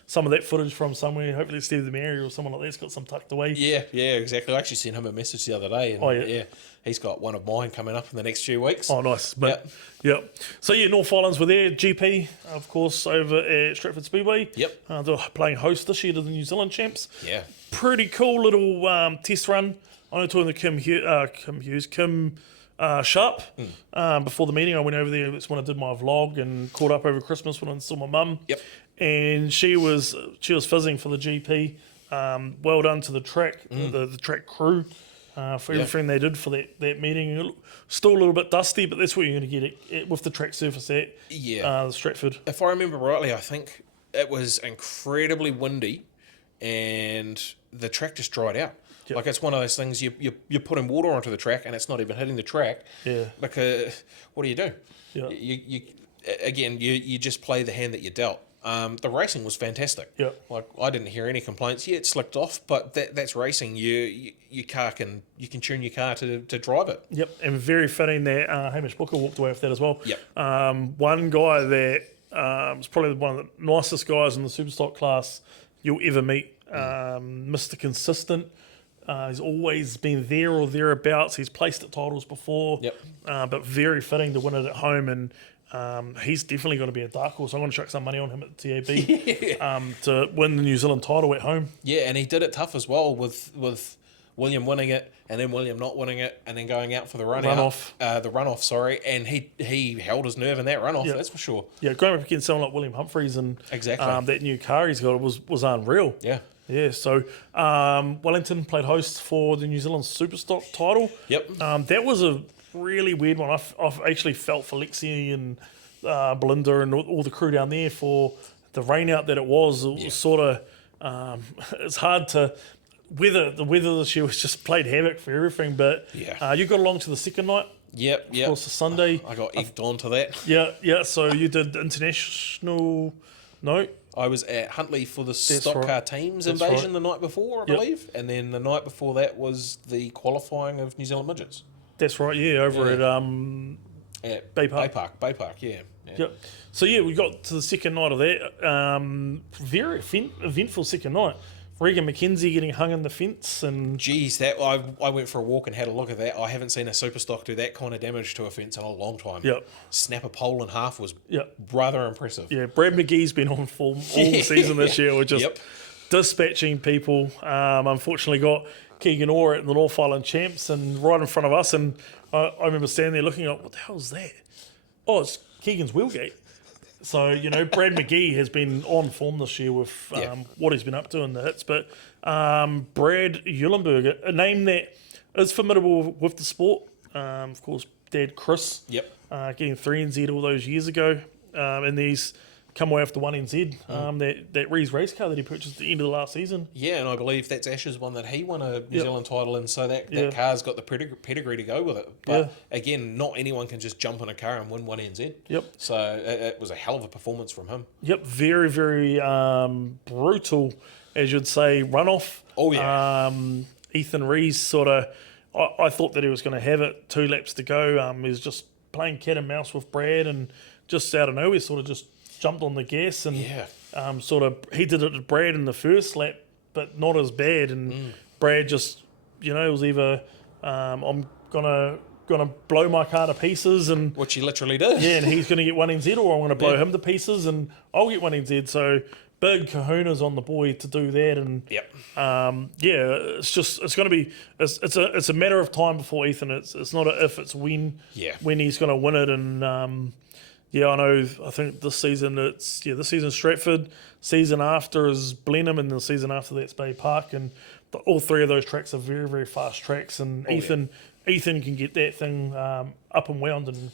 some of that footage from somewhere. Hopefully Steve the Mary or someone like that's got some tucked away. Yeah, exactly. I actually sent him a message the other day, and he's got one of mine coming up in the next few weeks. Oh, nice. So North Islands were there. GP, of course, over at Stratford Speedway. They're playing host this year to the New Zealand champs. Pretty cool little test run. I know talking to Kim Sharp before the meeting. I went over there. That's when I did my vlog and caught up over Christmas when I saw my mum. And she was fizzing for the GP. Well done to the track, the track crew, for everything they did for that meeting. Still a little bit dusty, but that's what you're going to get with the track surface at Stratford. If I remember rightly, I think it was incredibly windy, and the track just dried out. Like, it's one of those things, you're putting water onto the track and it's not even hitting the track. Because what do you do? You just play the hand that you're dealt. The racing was fantastic. Like, I didn't hear any complaints. It slicked off, but that's racing. You can tune your car to drive it. And very fitting that Hamish Booker walked away with that as well. One guy that was probably one of the nicest guys in the Superstock class you'll ever meet. Mr. Consistent. He's always been there or thereabouts. He's placed at titles before, but very fitting to win it at home. And he's definitely going to be a dark horse. I'm going to chuck some money on him at the TAB to win the New Zealand title at home. And he did it tough as well with William winning it, and then William not winning it, and then going out for the runoff. And he held his nerve in that runoff. That's for sure. Going up against someone like William Humphreys and that new car he's got was unreal. So Wellington played host for the New Zealand Superstock title. That was a really weird one. I've actually felt for Lexi and Belinda and all the crew down there for the rain out that it was. It was sort of it's hard to The weather this year was just played havoc for everything. But Yeah. you got along to the second night. Yep. Of course, the Sunday. I got egged onto that. Yeah. So you did international. No. I was at Huntley for the stock right. car teams That's invasion right. the night before, I believe, and then the night before that was the qualifying of New Zealand midgets That's right. Yeah, over at at Bay Park. Bay Park, yeah. Yep. So yeah, we got to the second night of that. Very eventful second night. Regan McKenzie getting hung in the fence, and Geez, that I went for a walk and had a look at that. I haven't seen a super stock do that kind of damage to a fence in a long time. Yep. Snap a pole in half was Yep. rather impressive. yeah, Brad McGee's been on form all the season this year. We're just Yep. dispatching people. Unfortunately, got Keegan Orr at the North Island Champs and right in front of us, and I remember standing there looking up, what the hell is that? Oh, it's Keegan's wheelgate. So, Brad McGee has been on form this year with what he's been up to in the hits. But Brad Eulenberg, a name that is formidable with the sport. Of course, Dad Chris, Yep. getting 3NZ all those years ago. And he's come away after 1NZ, that Rees race car that he purchased at the end of the last season. Yeah, and I believe that's Ash's one that he won a New Yep. Zealand title in, so that Yeah. car's got the pedigree to go with it. But again, not anyone can just jump in a car and win 1NZ. Yep. So it was a hell of a performance from him. Yep, very, very brutal, as you'd say, runoff. Oh, yeah. Ethan Rees sort of, I thought that he was going to have it 2 laps to go. He was just playing cat and mouse with Brad, and just out of nowhere sort of just jumped on the gas and Yeah. he did it to Brad in the first lap, but not as bad. And Brad just, it was either I'm gonna blow my car to pieces, and Which he literally did. yeah, and he's gonna get 1NZ, or I'm gonna blow him to pieces and I'll get 1NZ. So big kahunas on the boy to do that, and Yep. it's gonna be it's a matter of time before Ethan. It's not a if, it's when. Yeah. When he's gonna win it, and I think this season this season's Stratford, season after is Blenheim, and the season after that's Bay Park, and all 3 of those tracks are very, very fast tracks, and Ethan can get that thing up and wound, and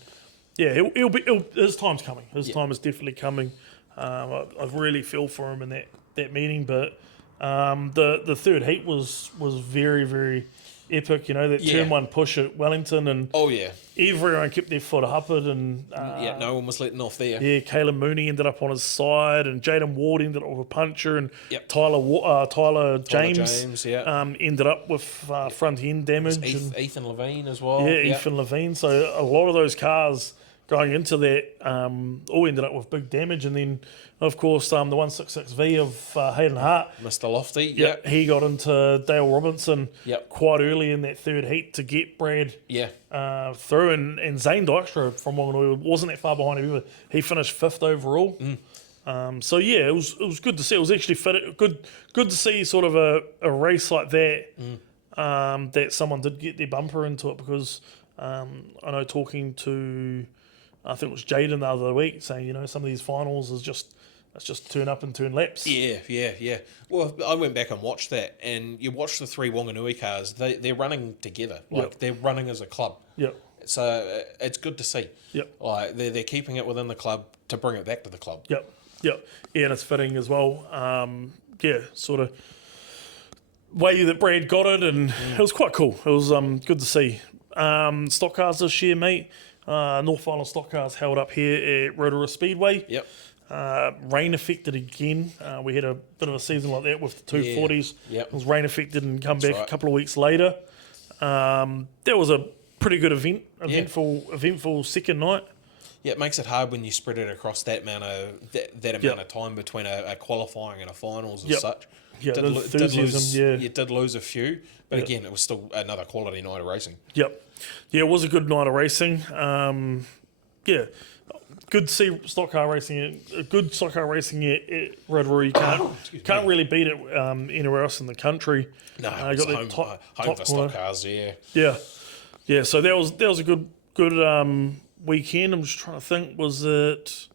his time's coming. His time is definitely coming. I really feel for him in that meeting, but the third heat was very, very epic. That turn 1 push at Wellington, and Oh, yeah. everyone kept their foot up it, and Yeah, no one was letting off there. yeah, Caleb Mooney ended up on his side, and Jaden Ward ended up with a puncher, and Yep. Tyler James, yeah. ended up with front end damage. and, Ethan Levine as well. yeah, Yep. Ethan Levine. So a lot of those cars going into that all ended up with big damage, and then of course the 166V of Hayden Hart. Mr. Lofty. Yeah, Yep. he got into Dale Robinson Yep. quite early in that third heat to get Brad Yeah. through, and Zane Dykstra from Wanganui wasn't that far behind him either. He finished 5th overall. So yeah, it was good to see. It was actually good to see sort of a race like that, that someone did get their bumper into it, because I know talking to, I think it was Jaden the other week, saying some of these finals is just turn up and turn laps. Yeah. Well, I went back and watched that, and you watch the 3 Wanganui cars. They're running together, like they're running as a club. Yep. So it's good to see. Yep. Like they're keeping it within the club to bring it back to the club. Yep. Yeah, and it's fitting as well. Sort of way that Brad got it, and it was quite cool. It was good to see. Stock cars this year, mate. North Island stock cars held up here at Rotorua Speedway. Yep. Rain affected again. We had a bit of a season like that with the 240s. Yep. It was rain affected and come back right. a couple of weeks later. That was a pretty good eventful second night. Yeah, it makes it hard when you spread it across that amount of time between a qualifying and a finals and Yep. such. Yeah, the enthusiasm, You did lose a few, but again, it was still another quality night of racing. Yep. Yeah, it was a good night of racing. Good to see stock car racing. Good stock car racing at Rotorua. You can't really beat it anywhere else in the country. No, you it's got home, that top for corner. stock cars, yeah. Yeah. So that was a good weekend. I'm just trying to think. Was it?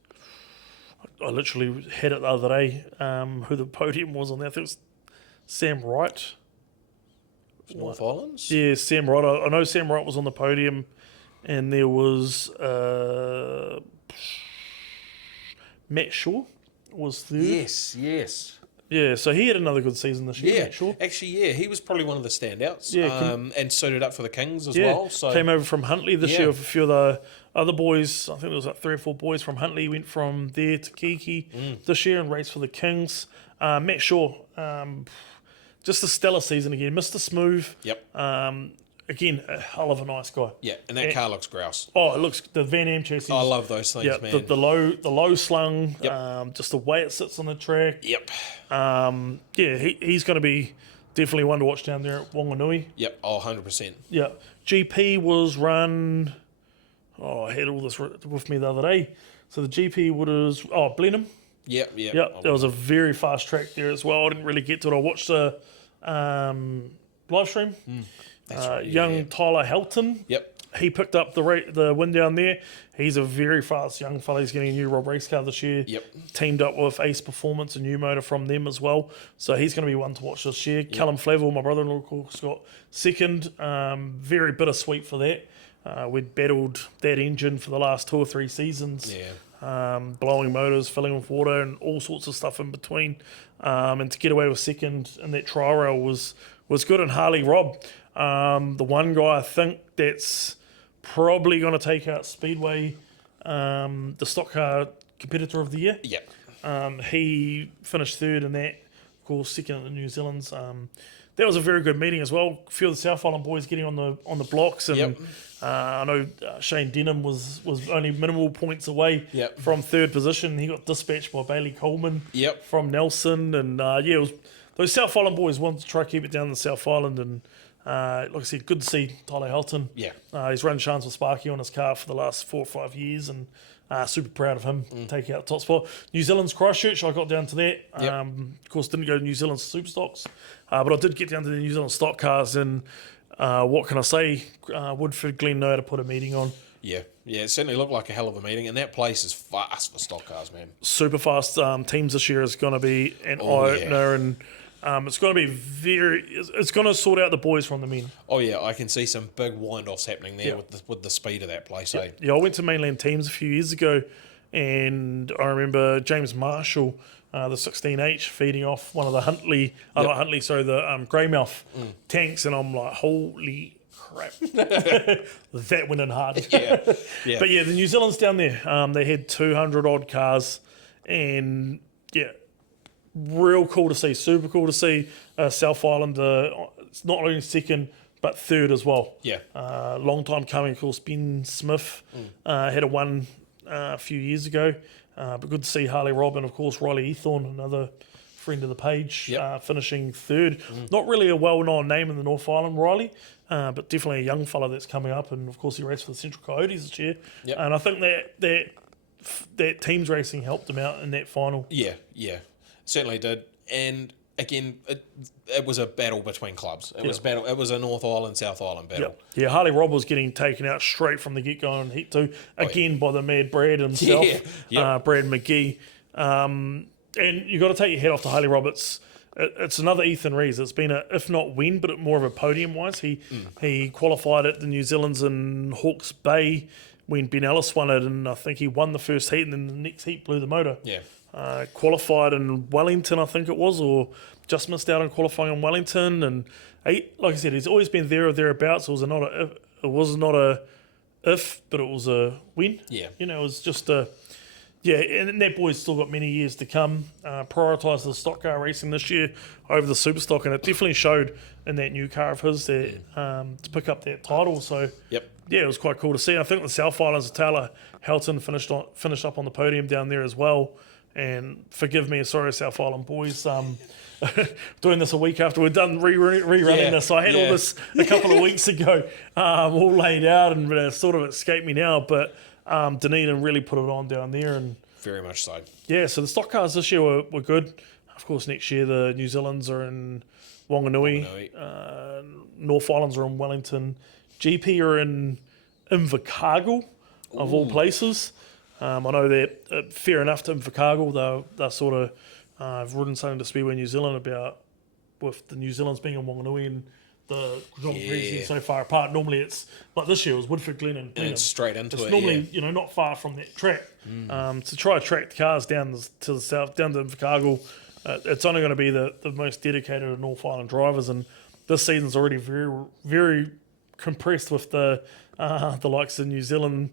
I literally had it the other day. Who the podium was on there? I think it was Sam Wright. North Islands? Yeah, Sam Wright. I know Sam Wright was on the podium, and there was Matt Shaw was third. Yes. Yeah, so he had another good season this year, Yeah, Matt Shaw. actually, yeah, he was probably one of the standouts. Yeah, and suited up for the Kings as Yeah, well. So came over from Huntley this Yeah. year with a few of the other boys. I think there was like 3 or 4 boys from Huntley went from there to Kiki this year and raced for the Kings. Matt Shaw, just a stellar season again. Mr. Smooth. Yep. Again, a hell of a nice guy. Yeah, and that car looks grouse. Oh, it looks the Van Am chassis. I love those things, Yeah, man. the low slung, Yep. just the way it sits on the track. Yep. Yeah, he's going to be definitely one to watch down there at Wanganui. Yep. Oh, 100%. Yeah, GP was run. Oh, I had all this with me the other day. So the GP was Blenheim. Yep. Yep. Yeah, there was a very fast track there as well. I didn't really get to it. I watched the live stream. That's right, Young yeah. Tyler Helton. Yep. He picked up the win down there. He's a very fast young fella. He's getting a new Rob race car this year. Yep. Teamed up with Ace Performance, a new motor from them as well. So he's going to be one to watch this year. Callum Flavel, my brother-in-law, of course, got second. Very bittersweet for that. We'd battled that engine for the last 2 or 3 seasons. Yeah. Blowing motors, filling with water, and all sorts of stuff in between. And to get away with second in that trial rail was good. And Harley Robb, the one guy I think that's probably going to take out Speedway, the stock car competitor of the year. Yep. He finished third in that, of course, second in the New Zealand's. That was a very good meeting as well. A few of the South Island boys getting on the blocks, and Yep. I know Shane Denham was only minimal points away Yep. from third position. He got dispatched by Bailey Coleman Yep. from Nelson, and it was those South Island boys wanted to try to keep it down in the South Island, and like I said, good to see Tyler Helton. Yeah. He's run chance with Sparky on his car for the last 4 or 5 years, and super proud of him taking out the top spot. New Zealand's Christchurch, I got down to that. Yep. Of course, didn't go to New Zealand's super stocks, but I did get down to the New Zealand stock cars, and what can I say? Woodford Glen know how to put a meeting on. Yeah. Yeah. It certainly looked like a hell of a meeting, and that place is fast for stock cars, man. Super fast teams this year is going to be an Oh, eye-opener, and it's going to be it's going to sort out the boys from the men. Oh yeah, I can see some big wind-offs happening there Yeah. with the speed of that place. Eh? Yeah, I went to mainland teams a few years ago, and I remember James Marshall, the 16H, feeding off one of the Huntley, not Huntley, sorry, the Greymouth tanks, and I'm like, holy crap, that went in hard. Yeah. Yeah. But yeah, the New Zealand's down there. They had 200 odd cars, and yeah, real cool to see. Super cool to see South Island. It's not only second but third as well. Yeah. Long time coming. Of course, Ben Smith had a one a few years ago, but good to see Harley Robb and of course Riley Ethorn, another friend of the page, finishing third. Not really a well-known name in the North Island, Riley. But definitely a young fella that's coming up, and of course he raced for the Central Coyotes this year. Yep. And I think that teams racing helped him out in that final. Yeah. Yeah. Certainly did. And again, it was a battle between clubs. It was battle. It was a North Island South Island battle. Yeah, Harley Robb was getting taken out straight from the get-go in Heat 2, again by the mad Brad himself, Brad McGee. And you got to take your head off to Harley Robb. It's another Ethan Rees. It's been if not win, but more of a podium-wise. He qualified at the New Zealand's in Hawke's Bay when Ben Ellis won it, and I think he won the first heat, and then the next heat blew the motor. Yeah. Qualified in Wellington, I think it was, or just missed out on qualifying in Wellington. And like I said, he's always been there or thereabouts. It was not a if, but it was a win. Yeah. It was just a. Yeah, and that boy's still got many years to come. Prioritised the stock car racing this year over the super stock, and it definitely showed in that new car of his that, to pick up that title. So Yep. yeah, it was quite cool to see. I think the South Islands, Taylor Helton finished up on the podium down there as well. And forgive me, sorry, South Island boys, doing this a week after we're done rerunning this. So I had all this a couple of weeks ago, all laid out, and sort of escaped me now. But Dunedin really put it on down there, and Very much so. yeah. So the stock cars this year were good. Of course, next year the New Zealands are in Wanganui. North Islands are in Wellington. GP are in Invercargill, of all places. I know that fair enough to Invercargill. They're sort of I've ridden something to Speedway New Zealand about with the New Zealand's being in Wanganui and the Grand Prix so far apart. Normally it's like this year it was Woodford Glen and And it's straight into it's it. normally not far from that track. To try to track the cars down to the south, down to Invercargill, it's only going to be the most dedicated of North Island drivers, and this season's already very, very compressed with the likes of New Zealand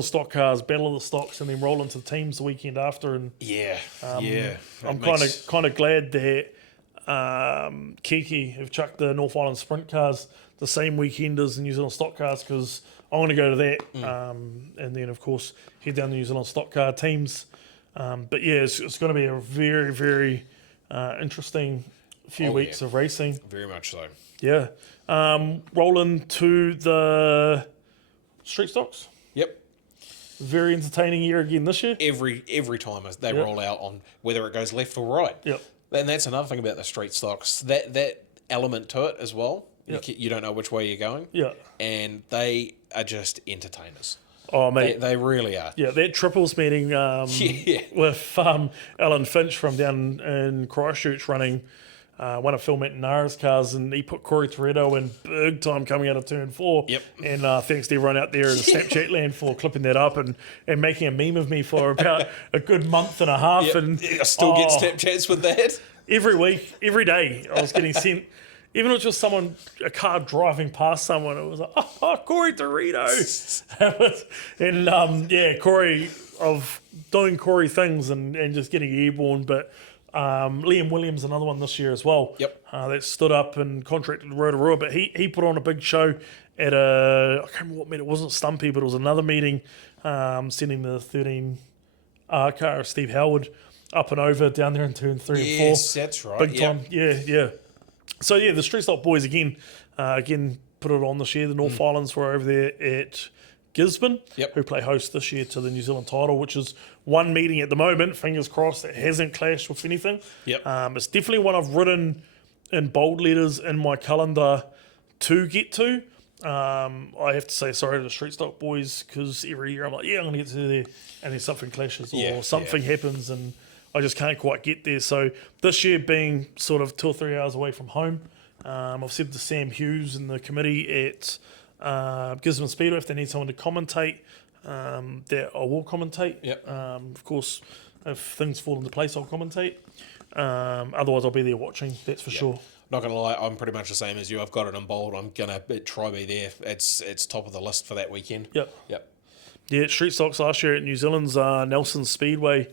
stock cars, battle of the stocks, and then roll into teams the weekend after. And I'm kind of glad that Kiki have chucked the North Island sprint cars the same weekend as the New Zealand stock cars, because I want to go to that, and then of course head down the New Zealand stock car teams. But yeah, it's going to be a very, very interesting few weeks of racing. Very much so. Yeah. Rolling to the street stocks. Yep. Very entertaining year again this year. Every time they roll out, on whether it goes left or right. Yep. And that's another thing about the street stocks. That element to it as well. Yep. You don't know which way you're going. Yeah. And they are just entertainers. Oh, mate. They really are. Yeah, that triples meeting with Alan Finch from down in Christchurch running one of Phil McNara's cars, and he put Corey Toretto in big time coming out of turn 4. Yep. And thanks to everyone out there in the Snapchat land for clipping that up and making a meme of me for about a good month and a half. Yep. And I still get Snapchats with that. Every week, every day, I was getting sent. Even if it was just a car driving past someone, it was like, oh, Corey Dorito. And Corey, of doing Corey things and just getting airborne. But Liam Williams, another one this year as well. Yep. That stood up and contracted Rotorua. But he put on a big show at I can't remember what meeting. It wasn't Stumpy, but it was another meeting, sending the 13R car of Steve Howard up and over down there in turn 3 and 4. Yes, that's right. Big time. Yeah. So yeah, the Street Stock boys again put it on this year. The North Islands were over there at Gisborne, who play host this year to the New Zealand title, which is one meeting at the moment. Fingers crossed it hasn't clashed with anything. Yep. It's definitely one I've written in bold letters in my calendar to get to. I have to say sorry to the Street Stock boys, because every year I'm like, I'm going to get to there, and then something clashes or something happens, and I just can't quite get there. So this year being sort of 2 or 3 hours away from home, I've said to Sam Hughes and the committee at Gisborne Speedway, if they need someone to commentate, that I will commentate. Yep. Of course, if things fall into place, I'll commentate. Otherwise, I'll be there watching, that's for sure. Not going to lie, I'm pretty much the same as you. I've got it in bold. I'm going to try be there. It's top of the list for that weekend. Yep. Yep. Yeah, Street Stocks last year at New Zealand's Nelson Speedway.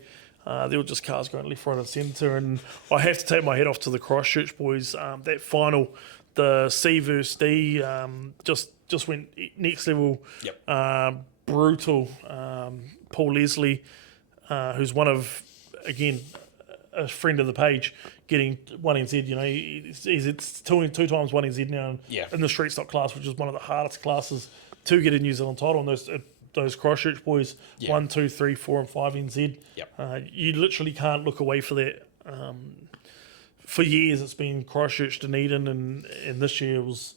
There were just cars going left, right and centre, and I have to take my head off to the Christchurch boys. That final, the C versus D, just went next level. Yep. Brutal. Paul Leslie, who's one of, again, a friend of the page, getting 1NZ. You know, he's two times 1NZ now in the street stock class, which is one of the hardest classes to get a New Zealand title. And those Christchurch boys, 1, 2, 3, 4, and 5 NZ. Yep. You literally can't look away for that. For years, it's been Christchurch, Dunedin, and this year was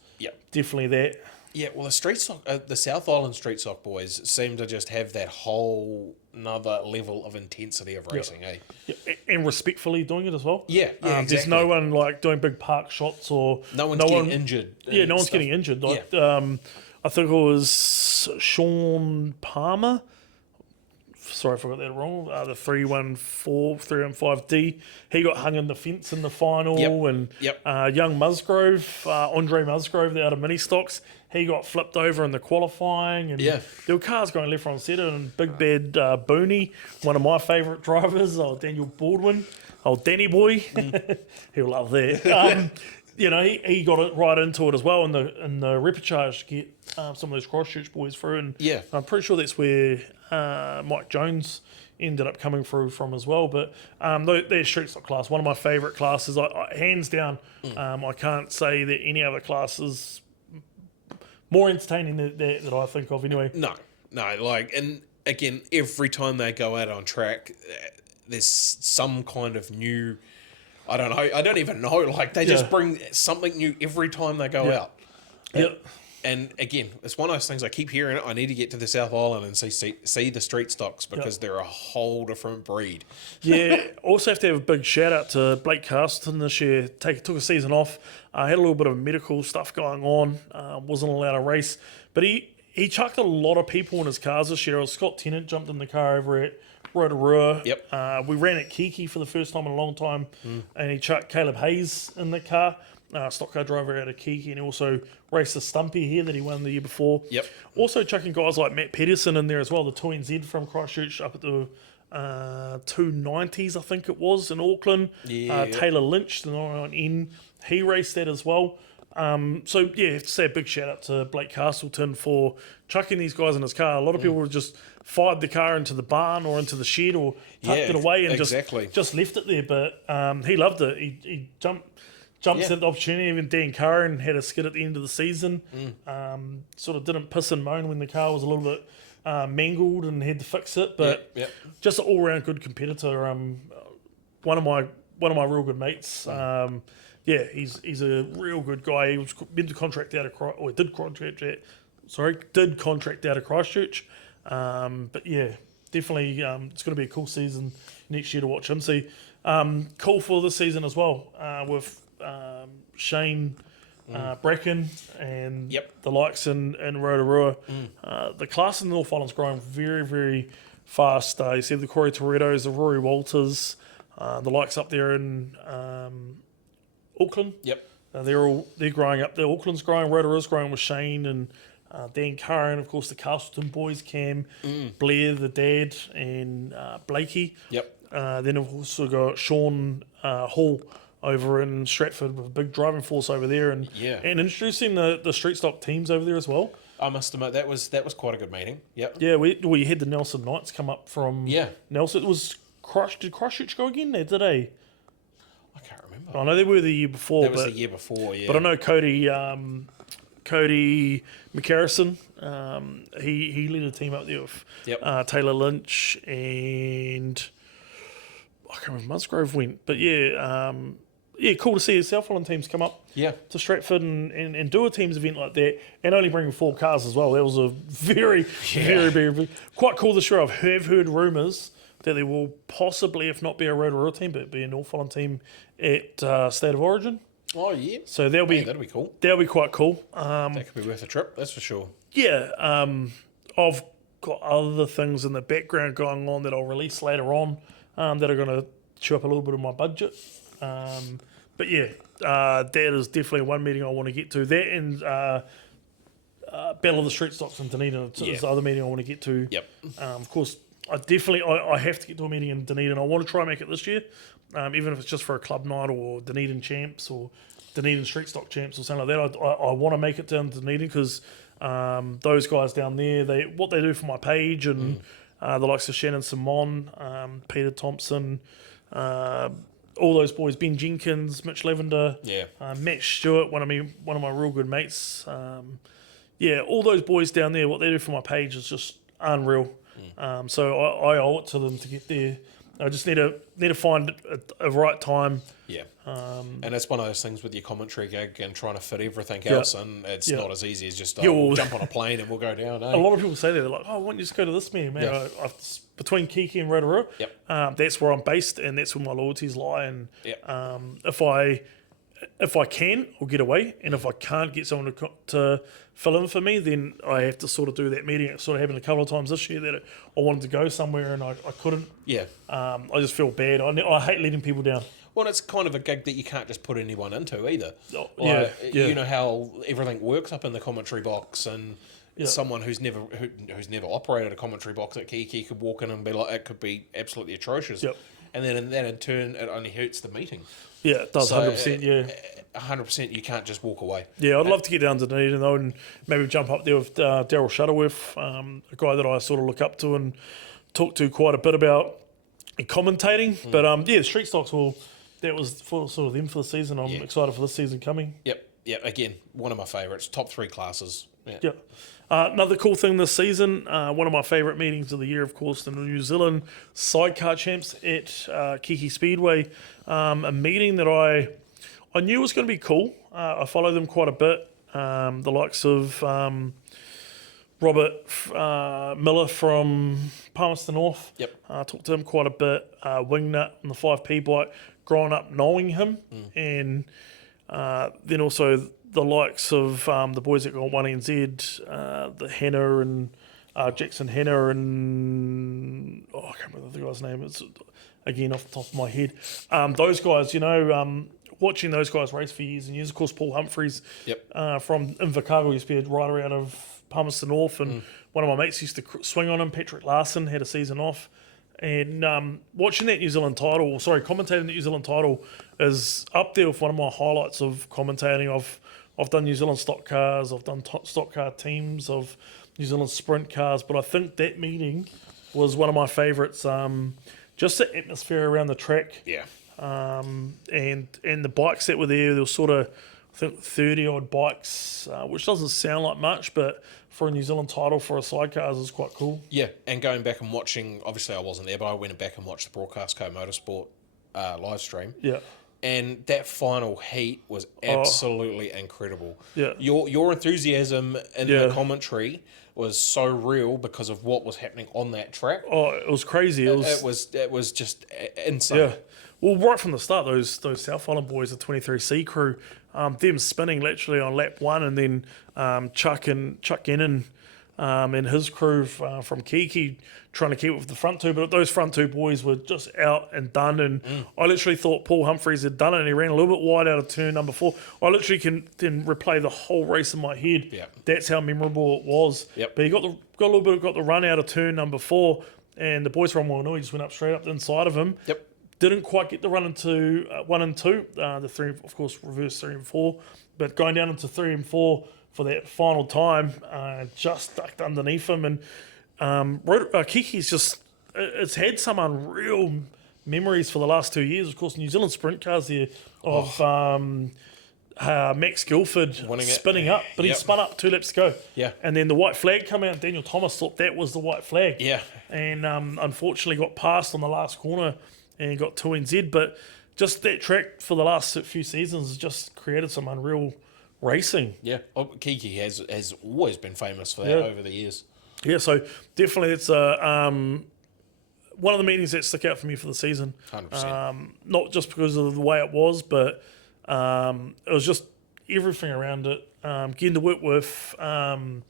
definitely that. Yeah, well, the street stock, the South Island street stock boys seem to just have that whole another level of intensity of racing, eh? Yeah, and respectfully doing it as well. Yeah, exactly. There's no one like doing big park shots or no one's getting injured. Yeah, no one's getting injured. Like, I think it was Sean Palmer. Sorry, I forgot that wrong. The 315D. He got hung in the fence in the final. And young Musgrove, Andre Musgrove, out of mini stocks, he got flipped over in the qualifying. And there were cars going left, right, and centre. And Big Bad Booney, one of my favourite drivers, Daniel Baldwin, Danny boy, he'll love that. You know, he got it right into it as well in the repechage to get some of those Christchurch boys through. And I'm pretty sure that's where Mike Jones ended up coming through from as well. But their street stock class, one of my favourite classes. Hands down, I can't say that any other class is more entertaining that I think of anyway. No, like, and again, every time they go out on track, there's some kind of new, I don't know, I don't even know, like they just bring something new every time they go out. And again, it's one of those things I keep hearing. I need to get to the South Island and see the street stocks because they're a whole different breed. Also have to have a big shout out to Blake Castleton this year. Took a season off. Had a little bit of medical stuff going on. Wasn't allowed to race, but he he chucked a lot of people in his cars this year. Scott Tennant jumped in the car over at Rotorua. Yep. We ran at Kiki for the first time in a long time, and he chucked Caleb Hayes in the car, stock car driver out of Kiki, and he also raced the Stumpy here that he won the year before. Yep. Also chucking guys like Matt Pedersen in there as well, the 2NZ from Christchurch up at the 290s, I think it was, in Auckland. Taylor Lynch, the 99N, he raced that as well. So, yeah, I have to say a big shout out to Blake Castleton for chucking these guys in his car. A lot of people would just fired the car into the barn or into the shed or tucked it away and just left it there. But he loved it. He jumped at the opportunity. Even Dan Curran had a skid at the end of the season. Sort of didn't piss and moan when the car was a little bit mangled and had to fix it. But just an all-round good competitor. One of my real good mates. He's a real good guy. He was meant to contract out of did contract out of Christchurch. But yeah, definitely it's going to be a cool season next year to watch him. See, cool for this season as well with Shane Bracken and the likes in Rotorua. The class in the North Island's growing very, very fast. You see the Corey Torettos, the Rory Walters, the likes up there in Auckland. They're growing up there. Auckland's growing, Rotorua's growing with Shane and Dan Curran, of course, the Castleton boys, Cam, Blair, the dad, and Blakey. Then we've also got Sean Hall over in Stratford with a big driving force over there, and introducing the street stock teams over there as well. I must admit that was quite a good meeting. We had the Nelson Knights come up from Nelson. It was did Christchurch go again there today? I can't remember. I know they were the year before. That was the year before, yeah. But I know Cody McCarrison, he led a team up there with Taylor Lynch and I can't remember if Musgrove went. But cool to see the South Island teams come up to Stratford and do a teams event like that and only bring 4 cars as well. That was a very, very quite cool this year. I have heard rumours that there will possibly, if not be a Rotorua team, but be a North Island team at State of Origin. Oh, yeah. So that'll be cool. That'll be quite cool. That could be worth a trip, that's for sure. Yeah. I've got other things in the background going on that I'll release later on that are going to chew up a little bit of my budget. But that is definitely one meeting I want to get to. That and Battle of the Street Stocks in Dunedin is the other meeting I want to get to. Of course, I have to get to a meeting in Dunedin. I want to try and make it this year, even if it's just for a club night or Dunedin Champs or Dunedin Street Stock Champs or something like that. I want to make it down to Dunedin because those guys down there, what they do for my page and the likes of Shannon Simon, Peter Thompson, all those boys, Ben Jenkins, Mitch Lavender, Matt Stewart, one of my real good mates. All those boys down there, what they do for my page is just unreal. So I owe it to them to get there. I just need to find a right time. And it's one of those things with your commentary gig and trying to fit everything else, and it's not as easy as just we'll jump on a plane and we'll go down. A lot of people say that. They're like, "Oh, why don't you just go to this meeting, man?" Between Kiki and Rotorua, that's where I'm based and that's where my loyalties lie. And if I can, I'll get away, and if I can't get someone to fill in for me, then I have to sort of do that meeting. It sort of happened a couple of times this year that I wanted to go somewhere and I couldn't. I just feel bad. I hate letting people down. Well, it's kind of a gig that you can't just put anyone into either. You know how everything works up in the commentary box, and someone who's never operated a commentary box at Kiki could walk in and be like, it could be absolutely atrocious. And then in turn, it only hurts the meeting. Yeah, it does, 100%, 100%, you can't just walk away. Yeah, I'd love to get down to Dunedin, though, and maybe jump up there with Daryl Shuttleworth, a guy that I sort of look up to and talk to quite a bit about commentating. But, the Street Stocks, that was for sort of them for the season. I'm excited for this season coming. Again, one of my favourites. Top 3 classes. Another cool thing this season, one of my favourite meetings of the year, of course, the New Zealand Sidecar Champs at Kiki Speedway. A meeting that I knew was going to be cool. I follow them quite a bit. The likes of Robert Miller from Palmerston North. Talked to him quite a bit. Wingnut on the 5P bike. Growing up knowing him and Then also the likes of the boys that got 1NZ, the Henner and Jackson Henner and I can't remember the guy's name. It's again off the top of my head. Those guys, watching those guys race for years and years. Of course, Paul Humphreys from Invercargill used to be a rider out of Palmerston North, and one of my mates used to swing on him. Patrick Larson had a season off. And watching that commentating the New Zealand title is up there with one of my highlights of commentating. I've done New Zealand stock cars, I've done stock car teams of New Zealand sprint cars, but I think that meeting was one of my favourites. Just the atmosphere around the track, and the bikes that were there. There was sort of, I think, 30 odd bikes, which doesn't sound like much, but for a New Zealand title for a sidecars is quite cool. Yeah, and going back and watching, obviously I wasn't there, but I went back and watched the Broadcast Co Motorsport live stream. Yeah. And that final heat was absolutely incredible. Yeah. Your enthusiasm in the commentary was so real because of what was happening on that track. Oh, it was crazy. It was just insane. Yeah. Well, right from the start, those South Island boys, the 23C crew, them spinning literally on lap one, and then Chuck Gannon and his crew from Kiki trying to keep with the front two, but those front two boys were just out and done, and I literally thought Paul Humphreys had done it, and he ran a little bit wide out of turn number 4. I literally can then replay the whole race in my head. Yep. That's how memorable it was. Yep. But he got the run out of turn number 4, and the boys from Wainui just went up straight up the inside of him. Yep. Didn't quite get the run into 1 and 2. The 3, of course, reverse 3 and 4, but going down into 3 and 4 for that final time, just ducked underneath him, and Kiki's just, it's had some unreal memories for the last 2 years. Of course, New Zealand sprint cars there of Max Guilford spinning up, but he spun up 2 laps to go. Yeah. And then the white flag come out, and Daniel Thomas thought that was the white flag. Yeah. And unfortunately got passed on the last corner and got 2NZ, but just that track for the last few seasons has just created some unreal racing. Yeah. Kiki has always been famous for that over the years. Yeah, so definitely it's one of the meetings that stick out for me for the season. 100%. Not just because of the way it was, but it was just everything around it. Getting to work with Hayden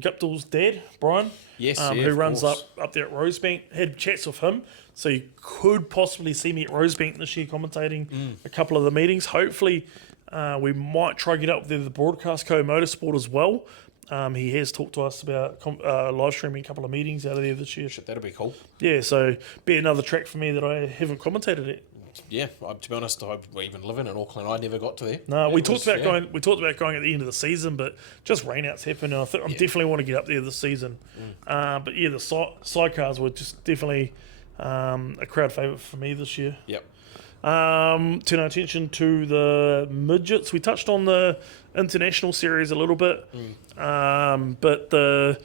Guptill's dad, Brian, who runs up there at Rosebank. Had chats with him, so you could possibly see me at Rosebank this year commentating a couple of the meetings. Hopefully, we might try to get up there the Broadcast Co Motorsport as well. He has talked to us about live streaming a couple of meetings out of there this year. That'll be cool. Yeah, so be another track for me that I haven't commentated at. Yeah, to be honest, even living in Auckland, I never got to there. No, we talked about going at the end of the season, but just rainouts happened, and I think I definitely want to get up there this season. But yeah, the sidecars were just definitely a crowd favourite for me this year. Yep. Turn our attention to the midgets. We touched on the international series a little bit, but the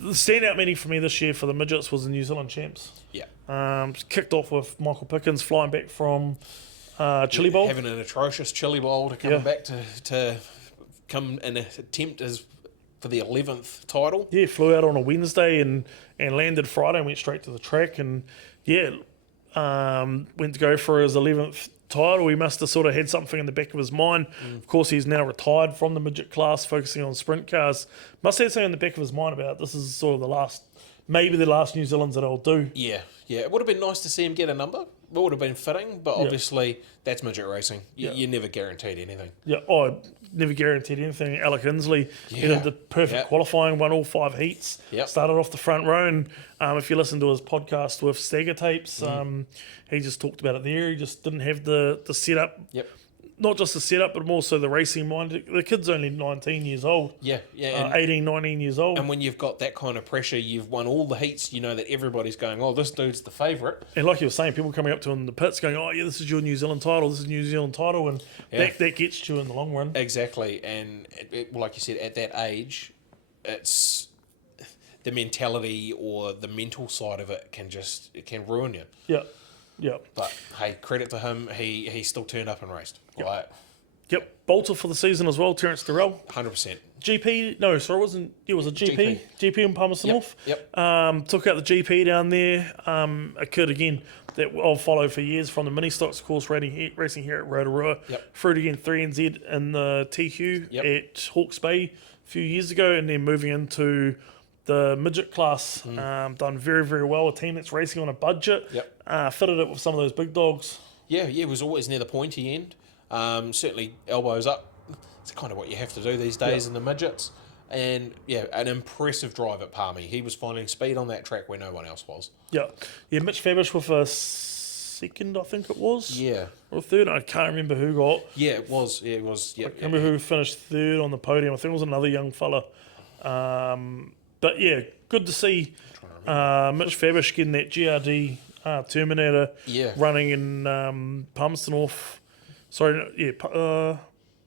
standout meeting for me this year for the midgets was the New Zealand champs. Yeah. Kicked off with Michael Pickens flying back from Chili Bowl. Having an atrocious Chili Bowl to come back to come and attempt for the 11th title. Yeah, flew out on a Wednesday and landed Friday and went straight to the track, and went to go for his 11th title. He must have sort of had something in the back of his mind. Of course, he's now retired from the midget class, focusing on sprint cars. Must have something in the back of his mind about this is sort of the last New Zealand's that I'll do. Yeah. It would have been nice to see him get a number. It would have been fitting, but obviously that's midget racing. You never guaranteed anything. Yeah, I never guaranteed anything. Alec Inslee did the perfect qualifying, won all 5 heats, started off the front row, and if you listen to his podcast with Stagger Tapes, he just talked about it there. He just didn't have the setup. Yep. Not just the setup, but also the racing mind. The kid's only 19 years old. Yeah. 18, 19 years old. And when you've got that kind of pressure, you've won all the heats, you know that everybody's going, oh, this dude's the favourite. And like you were saying, people coming up to him in the pits going, oh, yeah, this is your New Zealand title, and that gets you in the long run. Exactly. And like you said, at that age, it's the mentality or the mental side of it can ruin you. Yeah. But hey, credit to him, he still turned up and raced. Yep. Right? Yep, bolter for the season as well, Terence Durrell. 100%. GP, no, sorry, it wasn't. It was a GP. GP in Palmerston North. Yep. Took out the GP down there. A kid again that I've followed for years from the mini stocks course racing here at Rotorua. Yep. Through to again 3NZ in the TQ Yep. at Hawke's Bay a few years ago, and then moving into the midget class. Done very, very well. A team that's racing on a budget. Yep. Fitted it with some of those big dogs. Yeah, it was always near the pointy end. Certainly elbows up. It's kind of what you have to do these days in the midgets. And yeah, an impressive drive at Palmy. He was finding speed on that track where no one else was. Yeah. Mitch Fabish with a second, I think it was. Yeah. Or third. I can't remember who got. Yeah, it was. Yeah, it was. Yeah, I can't remember who finished third on the podium. I think it was another young fella. But yeah, good to see Mitch Fabish getting that GRD Terminator running in Palmerston North. Sorry,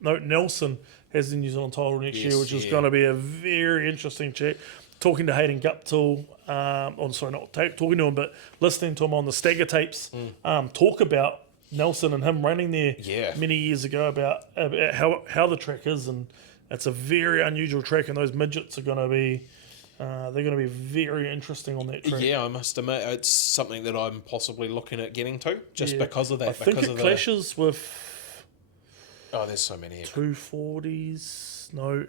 Nelson has the New Zealand title next year, which is going to be a very interesting chat. Talking to Hayden Guptill, not talking to him, but listening to him on the Stagger tapes, talk about Nelson and him running there many years ago about how the track is, and it's a very unusual track, and those midgets are going to be they're going to be very interesting on that track. Yeah, I must admit it's something that I'm possibly looking at getting to just because of that. I think it clashes with. Oh, there's so many. 240s. No.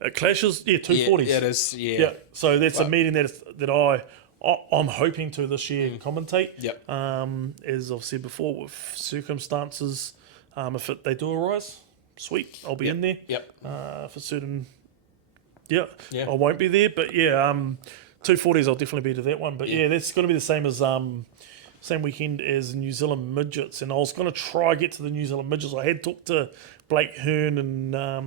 It clashes. Yeah, 240s. Yeah, it is. Yeah. So that's a meeting that I'm hoping to this year commentate. Yep. As I've said before, with circumstances, if they do arise, sweet, I'll be in there. Yep. For certain, I won't be there. But 240s, I'll definitely be to that one. But that's going to be the same as same weekend as New Zealand midgets, and I was going to try get to the New Zealand midgets. I had talked to Blake Hearn and a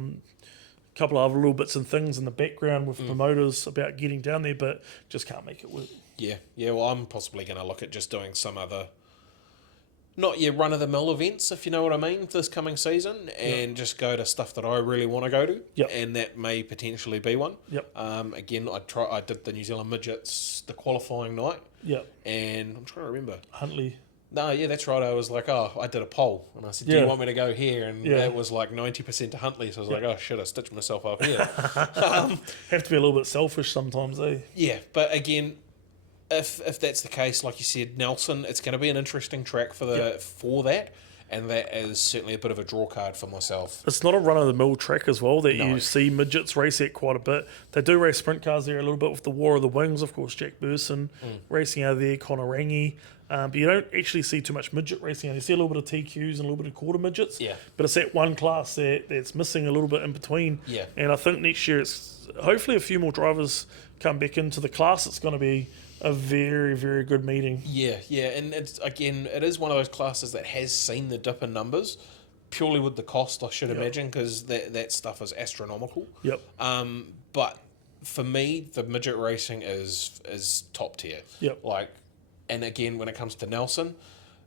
couple of other little bits and things in the background with promoters about getting down there, but just can't make it work. Yeah. Well, I'm possibly going to look at just doing some other, not your run-of-the-mill events, if you know what I mean, this coming season, and just go to stuff that I really want to go to, and that may potentially be one. Again, I did the New Zealand midgets, the qualifying night. And I'm trying to remember. Huntley. No, yeah, that's right. I was like, I did a poll. And I said, do you want me to go here? And that was like 90% to Huntley. So I was like, oh, shit, I stitched myself up here. Have to be a little bit selfish sometimes, eh? Yeah, but again, if that's the case, like you said, Nelson, it's going to be an interesting track for that. And that is certainly a bit of a draw card for myself. It's not a run-of-the-mill track as well that you see midgets race at quite a bit. They do race sprint cars there a little bit with the War of the Wings, of course, Jack Burson racing out there, Connor Rangi. But you don't actually see too much midget racing. You see a little bit of TQs and a little bit of quarter midgets. But it's that one class that's missing a little bit in between. And I think next year, it's hopefully a few more drivers come back into the class. It's going to be a very, very good meeting. And it is one of those classes that has seen the dip in numbers, purely with the cost, I should imagine, because that stuff is astronomical. But for me, the midget racing is top tier. And again, when it comes to Nelson,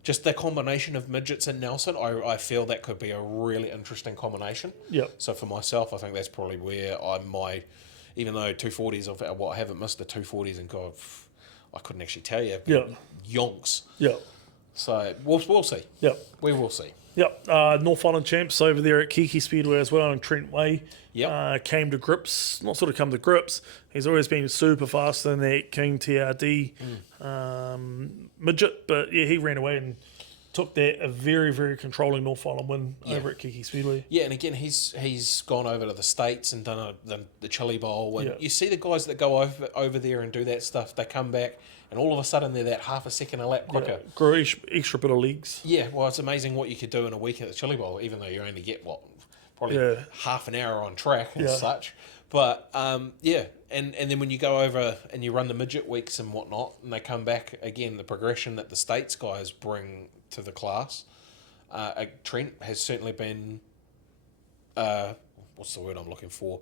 just the combination of midgets and Nelson, I feel that could be a really interesting combination. So for myself, I think that's probably where I might, even though 240s, I haven't missed the 240s, and God, I couldn't actually tell you. Yonks. So we'll see. We will see. North Island champs over there at JC Speedway as well, and Trent Way came to grips. Not sort of come to grips. He's always been super fast in that King TRD midget, but he ran away and took that a very, very controlling North Island win over at JC Speedway. And again, he's gone over to the States and done the Chili Bowl. And you see the guys that go over there and do that stuff, they come back and all of a sudden they're that half a second a lap quicker. Grow extra bit of legs. Well, it's amazing what you could do in a week at the Chili Bowl, even though you only get, probably half an hour on track and such. But, and then when you go over and you run the midget weeks and whatnot, and they come back, again, the progression that the States guys bring to the class, Trent has certainly been, what's the word I'm looking for?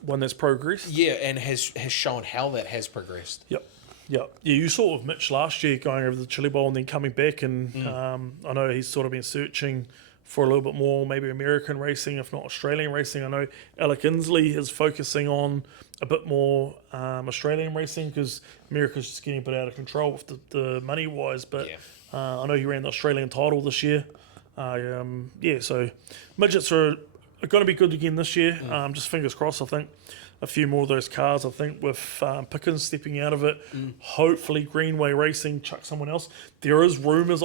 One that's progressed? And has shown how that has progressed. You saw it with Mitch last year going over the Chili Bowl and then coming back, and I know he's sort of been searching for a little bit more, maybe American racing, if not Australian racing. I know Alec Inslee is focusing on a bit more Australian racing because America's just getting a bit out of control with the money-wise. But I know he ran the Australian title this year So midgets are going to be good again this year. Just fingers crossed. I think a few more of those cars. I think with Pickens stepping out of it, hopefully Greenway Racing chuck someone else. There is rumours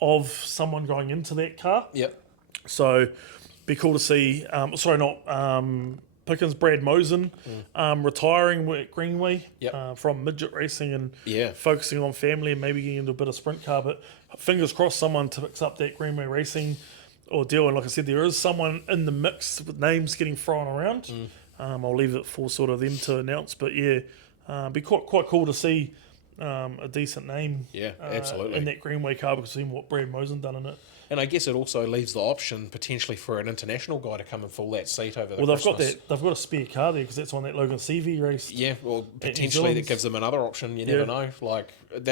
of someone going into that car. Yep. So be cool to see. Pickens, Brad Mosen retiring at Greenway from midget racing and focusing on family and maybe getting into a bit of sprint car. But fingers crossed someone picks up that Greenway Racing ordeal. And like I said, there is someone in the mix with names getting thrown around. I'll leave it for sort of them to announce. But be quite cool to see a decent name absolutely. in that Greenway car because seeing what Brad Mosen done in it. And I guess it also leaves the option potentially for an international guy to come and fill that seat over the Well, Christmas. they've got a spare car there because that's one that Logan Seavey raced. Yeah, well, potentially that gives them another option. You never know. Like I'm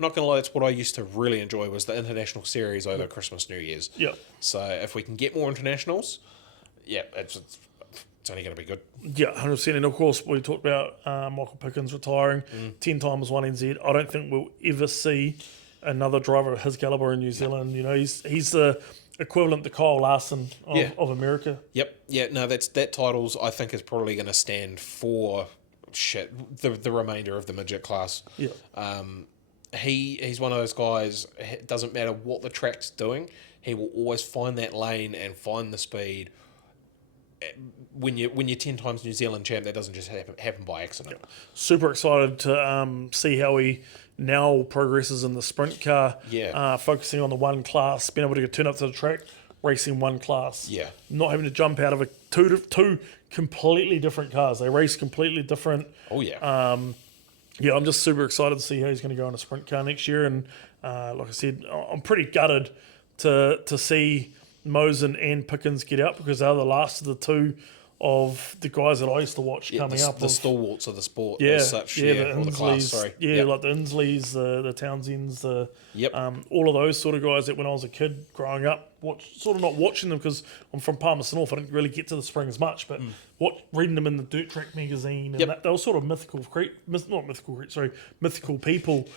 not going to lie, that's what I used to really enjoy was the international series over Christmas, New Year's. Yeah. So if we can get more internationals, it's only going to be good. Yeah, 100%. And of course, we talked about Michael Pickens retiring 10 times 1NZ. I don't think we'll ever see another driver of his caliber in New Zealand. You know, he's the equivalent to Kyle Larson of America. Yep. Yeah. No, that title's I think is probably going to stand for the remainder of the midget class. Yeah. He's one of those guys. It doesn't matter what the track's doing, he will always find that lane and find the speed. When you're 10 times New Zealand champ, that doesn't just happen by accident. Super excited to see how he now progresses in the sprint car. Yeah. Focusing on the one class, being able to turn up to the track, racing one class. Yeah. Not having to jump out of two completely different cars. They race completely different. Oh yeah. I'm just super excited to see how he's going to go in a sprint car next year. And like I said, I'm pretty gutted to see Mosen and Pickens get out because they're the last of the two of the guys that I used to watch coming up. The stalwarts of the sport the or the class, sorry. Like the Insleys, the Townsends, all of those sort of guys that when I was a kid growing up, sort of not watching them because I'm from Palmerston North, I didn't really get to the Springs much, but reading them in the Dirt Track magazine, and they were sort of mythical people,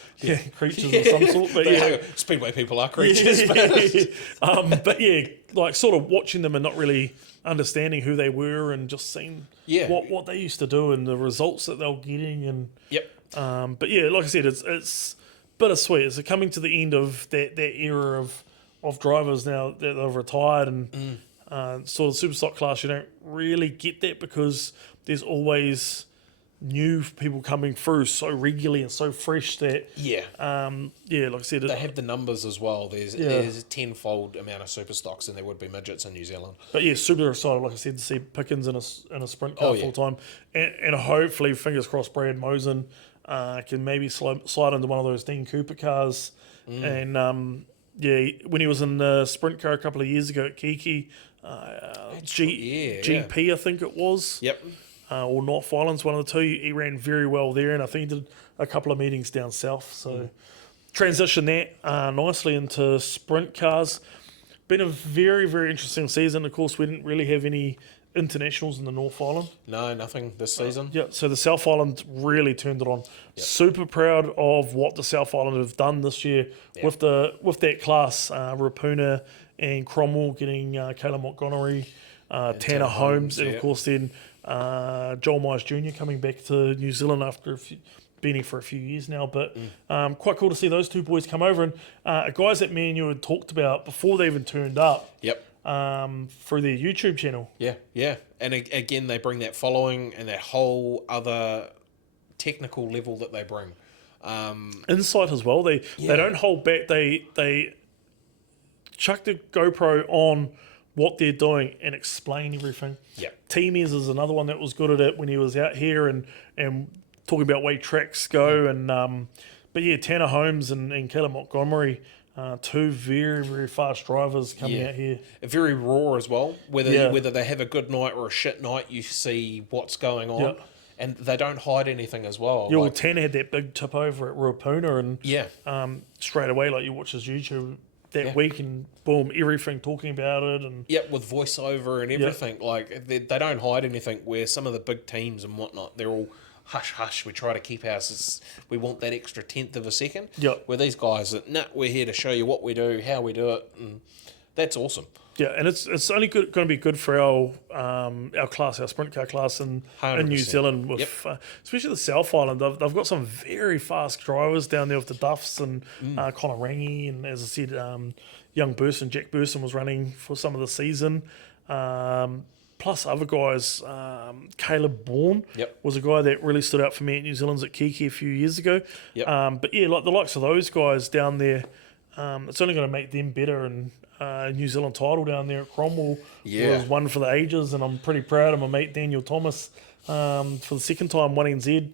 creatures of some sort. But Speedway people are creatures. But like sort of watching them and not really understanding who they were and just seeing what they used to do and the results that they were getting and but like I said, it's bittersweet. It's coming to the end of that era of drivers now that they've retired and sort of super stock class. You don't really get that because there's always new people coming through so regularly and so fresh that like I said, they have the numbers as well. There's a tenfold amount of super stocks than there would be midgets in New Zealand. But super excited, like I said, to see Pickens in a sprint car full time, and hopefully, fingers crossed, Brad Mosen can maybe slide into one of those Dean Cooper cars. And when he was in the sprint car a couple of years ago at Kiki, GP I think it was. Yep. Or North Islands, one of the two. He ran very well there, and I think he did a couple of meetings down south. So transition that nicely into sprint cars. Been a very, very interesting season. Of course, we didn't really have any internationals in the North Island. No, nothing this season. So the South Island really turned it on. Yep. Super proud of what the South Island have done this year with that class. Rapuna and Cromwell getting Caleb Montgomery, Tanner Holmes, and of course then Joel Myers Jr. coming back to New Zealand after been here for a few years now. But quite cool to see those two boys come over. And guys that me and you had talked about before they even turned up. Yep. Through their YouTube channel. Yeah. And again, they bring that following and that whole other technical level that they bring. Insight as well. They don't hold back. They chuck the GoPro on what they're doing and explain everything. Yeah. Teamiers is another one that was good at it when he was out here and talking about way tracks go. And but Tanner Holmes and Caleb Montgomery, two very, very fast drivers coming out here. Very raw as well. Whether they have a good night or a shit night, you see what's going on. Yep. And they don't hide anything as well. Yeah, Tanner had that big tip over at Ruapuna and straight away, like you watch his YouTube that week and boom, everything talking about it. And with voiceover and everything. Like they don't hide anything where some of the big teams and whatnot, they're all hush hush, we try to keep ours, we want that extra tenth of a second. Yep. Where these guys are, we're here to show you what we do, how we do it, and That's awesome. Yeah, and it's only going to be good for our class, our sprint car class in New 100%. Zealand, with especially the South Island. They've got some very fast drivers down there with the Duffs and Connor Rangi, and as I said, young Burson, Jack Burson was running for some of the season. Plus other guys, Caleb Bourne was a guy that really stood out for me at New Zealand's at Kiki a few years ago. But yeah, like the likes of those guys down there, it's only going to make them better. And New Zealand title down there at Cromwell was one for the ages, and I'm pretty proud of my mate Daniel Thomas for the second time won NZ.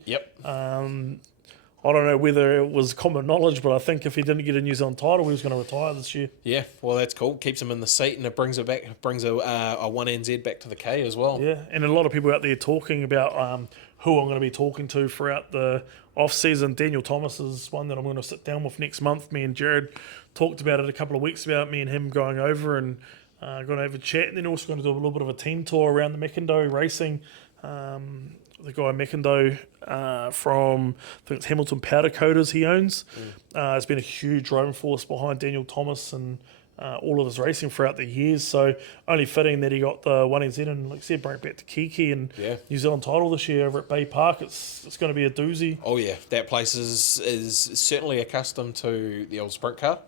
I don't know whether it was common knowledge, but I think if he didn't get a New Zealand title, he was going to retire this year. Yeah, well, that's cool. Keeps him in the seat, and it brings a 1NZ back to the K as well. Yeah, and a lot of people out there talking about who I'm going to be talking to throughout the off-season. Daniel Thomas is one that I'm going to sit down with next month. Me and Jared talked about it a couple of weeks about me and him going over and going to have a chat, and then also going to do a little bit of a team tour around the Mekando racing. The guy Mekando from, I think it's Hamilton Powder Coaters he owns. Has been a huge driving force behind Daniel Thomas and all of his racing throughout the years. So only fitting that he got the 1NZ and, like I said, bring it back to Kiki and New Zealand title this year over at Bay Park. It's going to be a doozy. Oh yeah, that place is certainly accustomed to the old sprint car.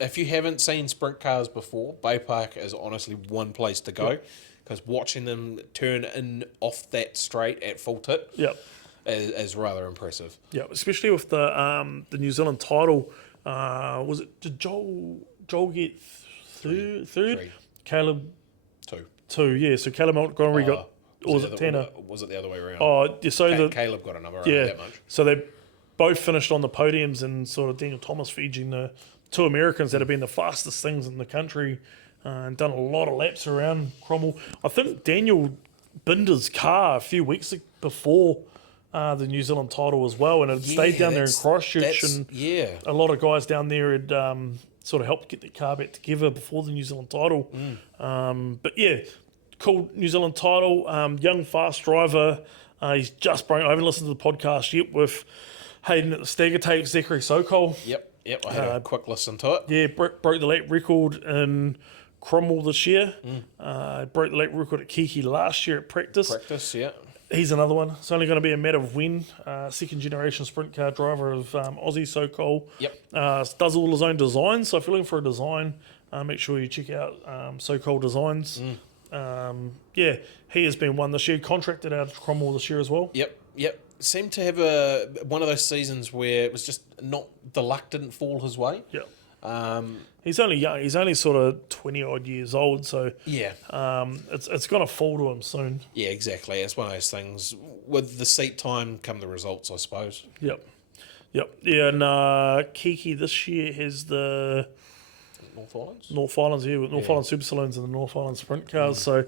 If you haven't seen sprint cars before, Bay Park is honestly one place to go. Because watching them turn in off that straight at full tip is rather impressive. Yeah, especially with the New Zealand title. Did Joel get third? Three. Caleb Two. Yeah. So Caleb Montgomery got, or was it Tanner? Was it the other way around? Oh, yeah. So Caleb got a number around that much. So they both finished on the podiums, and sort of Daniel Thomas feeding the two Americans that have been the fastest things in the country. And done a lot of laps around Cromwell. I think Daniel Binder's car a few weeks before the New Zealand title as well, and it stayed down there in Christchurch, and a lot of guys down there had sort of helped get the car back together before the New Zealand title. But yeah, cool New Zealand title, young fast driver. He's just I haven't listened to the podcast yet with Hayden at the Stagger Tape, Zachary Sokol. Yep, I had a quick listen to it. Yeah, broke the lap record in Cromwell this year. Broke the lap record at Kiki last year at practice. He's another one. It's only going to be a matter of when. Second generation sprint car driver of Aussie Sokol. Does all his own designs. So if you're looking for a design, make sure you check out Sokol Designs. He has been one this year. Contracted out of Cromwell this year as well. Yep. Seemed to have one of those seasons where it was just not, the luck didn't fall his way. He's only young. He's only sort of 20 odd years old, so it's going to fall to him soon. Yeah, exactly. It's one of those things. With the seat time come the results, I suppose. Yep. Yeah, and Kiki this year has the North Islands here with North Island Super Saloons and the North Island Sprint Cars. So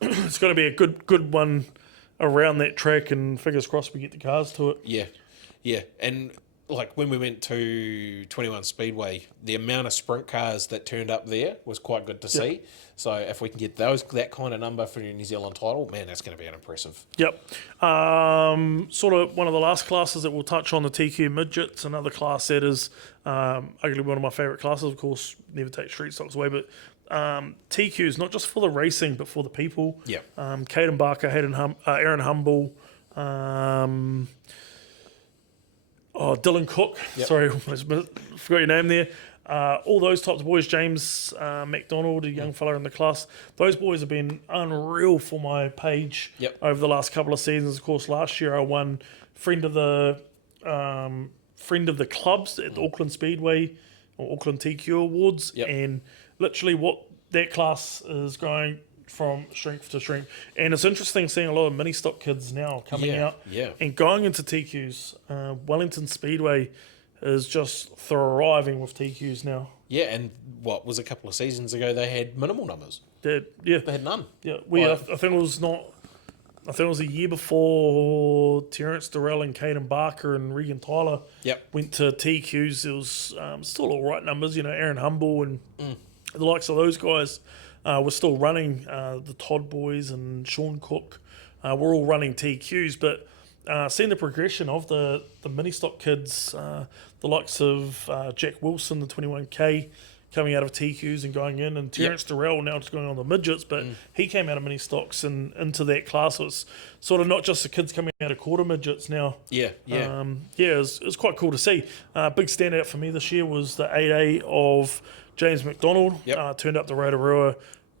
it's going to be a good one around that track, and fingers crossed we get the cars to it. Yeah, and like when we went to 21 Speedway, the amount of sprint cars that turned up there was quite good to see. So if we can get that kind of number for your New Zealand title, man, that's going to be an impressive. Sort of one of the last classes that we'll touch on, the TQ midgets, another class that is arguably one of my favourite classes. Of course, never take street stocks away, but TQ is not just for the racing, but for the people. Caden Barker, Aaron Humble, Dylan Cook. Sorry, forgot your name there. All those types of boys. James McDonald, a young fella in the class. Those boys have been unreal for my page over the last couple of seasons. Of course, last year I won friend of the clubs at the Auckland Speedway or Auckland TQ Awards, and literally what that class is going from strength to strength. And it's interesting seeing a lot of mini stock kids now coming out and going into TQs. Wellington Speedway is just thriving with TQs now. And what was a couple of seasons ago, they had minimal numbers. They had none. I think it was a year before Terence Durrell and Caden Barker and Regan Tyler went to TQs. It was still all right numbers, Aaron Humble and the likes of those guys were still running. The Todd boys and Sean Cook were all running TQs, but seeing the progression of the mini stock kids, the likes of Jack Wilson, the 21K coming out of TQs and going in, and Terence Durrell now just going on the midgets, but he came out of mini stocks and into that class. So it's sort of not just the kids coming out of quarter midgets now. Yeah. It was quite cool to see. Big standout for me this year was the 8A of James McDonald. Turned up the Rotorua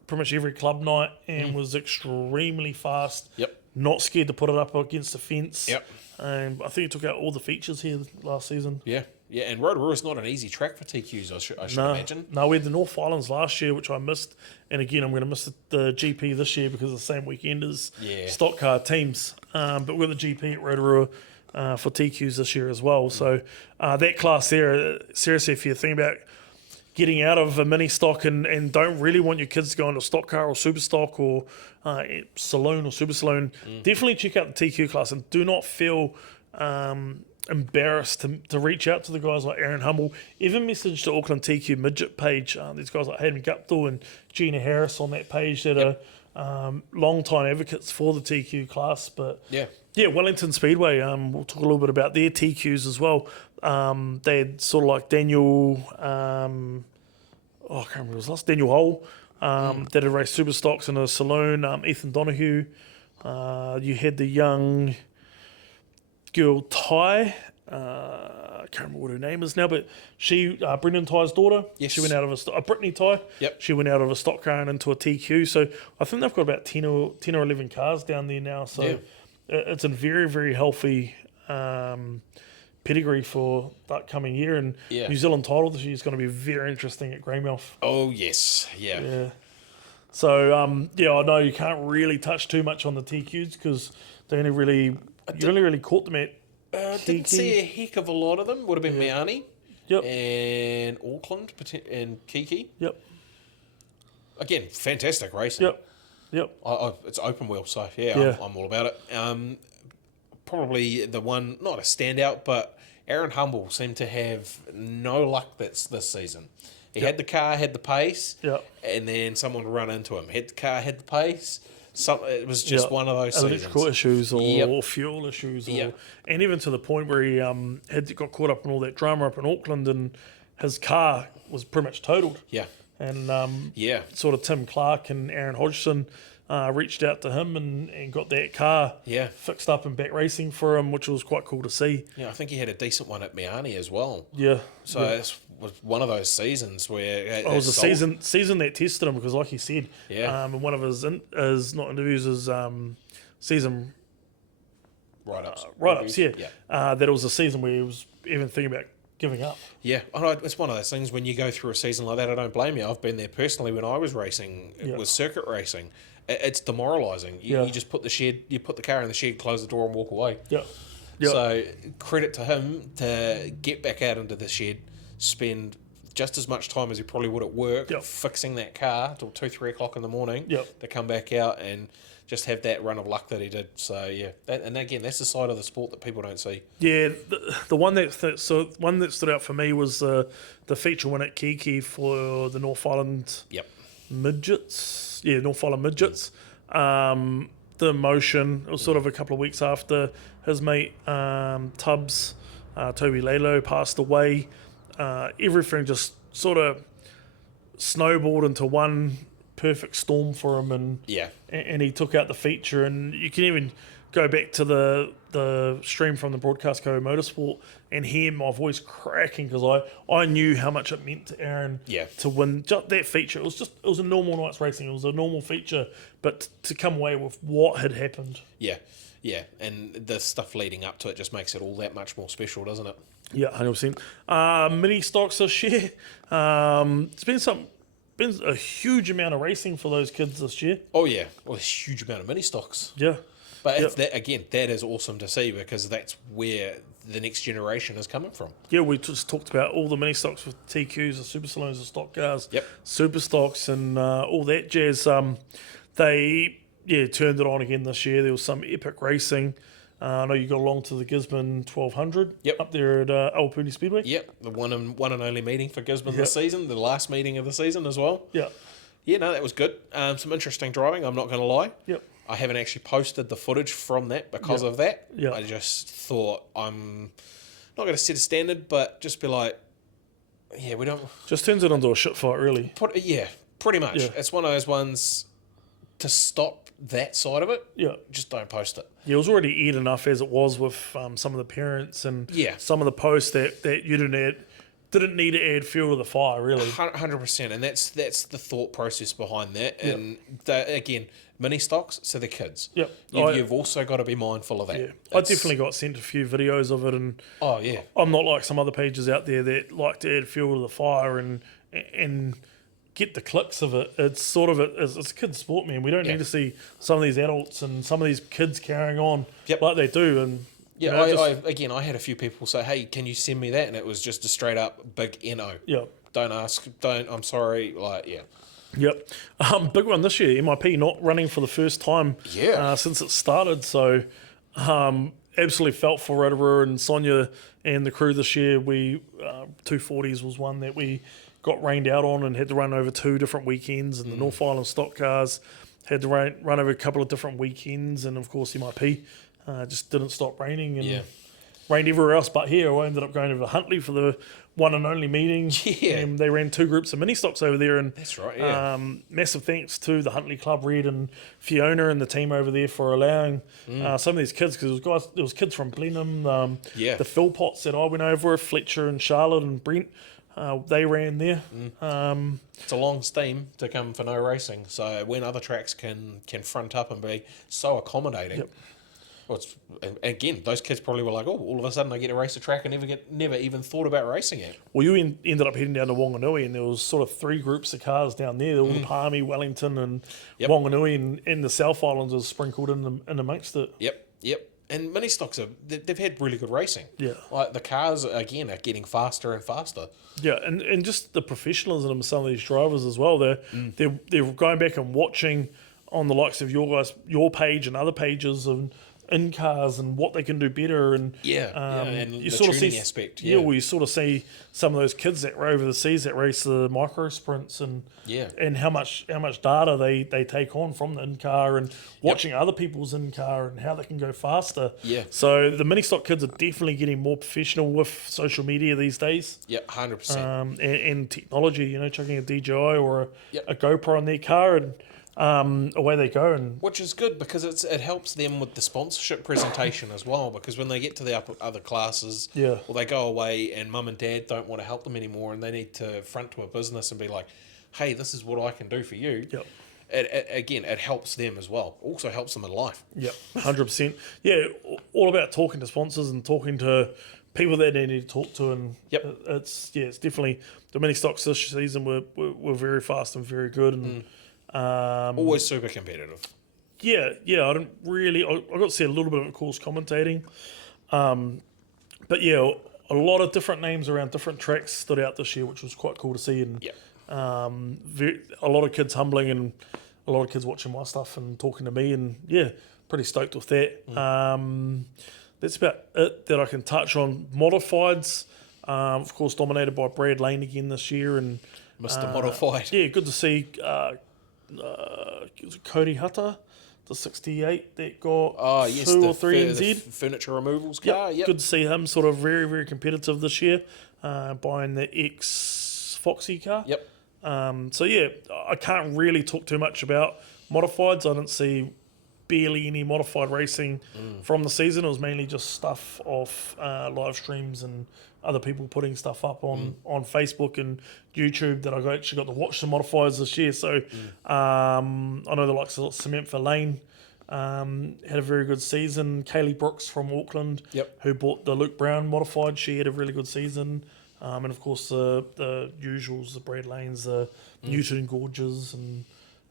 pretty much every club night and was extremely fast. Not scared to put it up against the fence. And I think he took out all the features here last season. Yeah, and Rotorua is not an easy track for TQs, I should imagine. No, we had the North Islands last year, which I missed. And again, I'm going to miss the GP this year because it's the same weekend as stock car teams. But we've got the GP at Rotorua for TQs this year as well. So that class there, seriously, if you think about getting out of a mini stock and don't really want your kids to go into stock car or super stock or saloon or super saloon, definitely check out the TQ class and do not feel embarrassed to reach out to the guys like Aaron Humble. Even message the Auckland TQ midget page. These guys like Hayden Guptill and Gina Harris on that page that are long-time advocates for the TQ class. But Wellington Speedway, we'll talk a little bit about their TQs as well. They had sort of like Daniel, I can't remember his last, Daniel Hole, that had raced super stocks in a saloon. Ethan Donahue. You had the young girl Ty. I can't remember what her name is now, but she, Brendan Ty's daughter. She went out of a Brittany Ty. She went out of a stock car and into a TQ. So I think they've got about 10 or 11 cars down there now. So it's a very, very healthy pedigree for that coming year, and New Zealand title this year is going to be very interesting at Greymouth. Oh yes, So I know you can't really touch too much on the TQs because they only really caught them at. Didn't see a heck of a lot of them. Would have been Meani, and Auckland and Kiki. Again, fantastic racing. It's open wheel, so I'm all about it. Probably the one, not a standout, but Aaron Humble seemed to have no luck this season. He had the car, had the pace, and then someone run into him. Had the car, had the pace. It was just one of those electrical seasons. issues or fuel issues, and even to the point where he got caught up in all that drama up in Auckland, and his car was pretty much totaled. And sort of Tim Clark and Aaron Hodgson reached out to him and got that car fixed up and back racing for him, which was quite cool to see. I think he had a decent one at Meani as well. So it was one of those seasons where it was a season that tested him because, like he said, in one of his not interviews, his season write-ups. That it was a season where he was even thinking about giving up. It's one of those things when you go through a season like that. I don't blame you. I've been there personally when I was racing. It was circuit racing. It's demoralising. You just put the car in the shed, close the door, and walk away. So credit to him to get back out into the shed, spend just as much time as he probably would at work fixing that car till 2-3 o'clock in the morning to come back out and just have that run of luck that he did. So and again, that's the side of the sport that people don't see. The one that stood out for me was the feature win at Kiki for the North Island midgets. North Island midgets. The motion, it was sort of a couple of weeks after his mate Tubbs, Toby Lalo, passed away. Everything just sort of snowballed into one perfect storm for him, and he took out the feature. And you can even go back to the stream from the Broadcast Co Motorsport and hear my voice cracking because I knew how much it meant to Aaron to win just that feature. It was a normal night's racing. It was a normal feature, but to come away with what had happened. And the stuff leading up to it just makes it all that much more special, doesn't it? 100%. Mini stocks this year. It's been a huge amount of racing for those kids this year. Well, a huge amount of mini stocks. But that is awesome to see because that's where the next generation is coming from. We just talked about all the mini stocks with TQs, the super saloons, the stock cars, super stocks, and all that jazz. They turned it on again this year. There was some epic racing. I know you got along to the Gisborne 1200 up there at Aupuni Speedway. The one and only meeting for Gisborne this season, the last meeting of the season as well. That was good. Some interesting driving, I'm not going to lie. I haven't actually posted the footage from that because of that. I just thought I'm not going to set a standard, but just be like, Yeah, we don't Just turns it into a shit fight, really. pretty much. Yeah. It's one of those ones to stop that side of it. Yeah. Just don't post it. Yeah, it was already aired enough as it was with some of the parents and Yeah. some of the posts that you didn't need to add fuel to the fire, really. 100%, and that's the thought process behind that. And again, mini stocks, so the kids. Yep. You've also got to be mindful of that. Yeah, I definitely got sent a few videos of it, and Oh yeah, I'm not like some other pages out there that like to add fuel to the fire and get the clicks of it. It's sort of it's a kid's sport, man. We don't need to see some of these adults and some of these kids carrying on like they do. And yeah. you know, I had a few people say, "Hey, can you send me that?" And it was just a straight up big no. Yeah. Don't ask. Don't. I'm sorry. Like yeah. Yep. Big one this year. MIP not running for the first time since it started. So absolutely felt for Rotorua and Sonia and the crew this year. We 240s was one that we got rained out on and had to run over 2 different weekends. And the North Island stock cars had to run over a couple of different weekends. And of course MIP just didn't stop raining and rained everywhere else but here. I ended up going over to Huntly for the one and only meeting. Yeah. And they ran 2 groups of mini stocks over there. And That's right, yeah. Massive thanks to the Huntly Club, Red and Fiona and the team over there for allowing some of these kids, because there was kids from Blenheim, the Philpots that I went over with, Fletcher and Charlotte and Brent. They ran there. It's a long steam to come for no racing. So when other tracks can front up and be so accommodating. Well, again, those kids probably were like, "Oh, all of a sudden I get to race a track I never even thought about racing it." Well, you ended up heading down to Wanganui, and there was sort of 3 groups of cars down there. All the Palmy, Wellington, and Wanganui, and the South Islands was sprinkled in amongst it. Yep. And mini stocks they've had really good racing. Yeah. Like the cars again are getting faster and faster. Yeah, and just the professionalism of some of these drivers as well. They're going back and watching on the likes of your page and other pages and in cars and what they can do better, and and you the sort of tuning see aspect. well, you sort of see some of those kids that are over the seas that race the micro sprints and how much data they take on from the in car and watching other people's in car and how they can go faster. So the mini stock kids are definitely getting more professional with social media these days. 100%. And technology, you know, chucking a DJI or a GoPro on their car and away they go. And which is good because it helps them with the sponsorship presentation as well, because when they get to the other classes, well, they go away and mum and dad don't want to help them anymore and they need to front to a business and be like, hey, this is what I can do for you. It helps them as well. Also helps them in life. 100%. Yeah, all about talking to sponsors and talking to people that they need to talk to, and it's definitely the mini stocks this season were very fast and very good, and always super competitive. I got to see a little bit of, course, commentating, but a lot of different names around different tracks stood out this year, which was quite cool to see, and a lot of kids humbling and a lot of kids watching my stuff and talking to me, and pretty stoked with that. That's about it that I can touch on. Modifieds, of course, dominated by Brad Lane again this year, and Mr. Modified. Good to see Cody Hutter, the 68 that got 2 or 3 NZ. The furniture removals car. Good to see him sort of very, very competitive this year, buying the ex-Foxy car. I can't really talk too much about modifieds. I didn't see barely any modified racing from the season. It was mainly just stuff off live streams and other people putting stuff up on Facebook and YouTube that I actually got to watch the modifiers this year. So I know the likes of Samantha Lane had a very good season. Kaylee Brooks from Auckland, who bought the Luke Brown modified, she had a really good season. And of course the usuals, the Brad Lanes, the Newton Gorges, and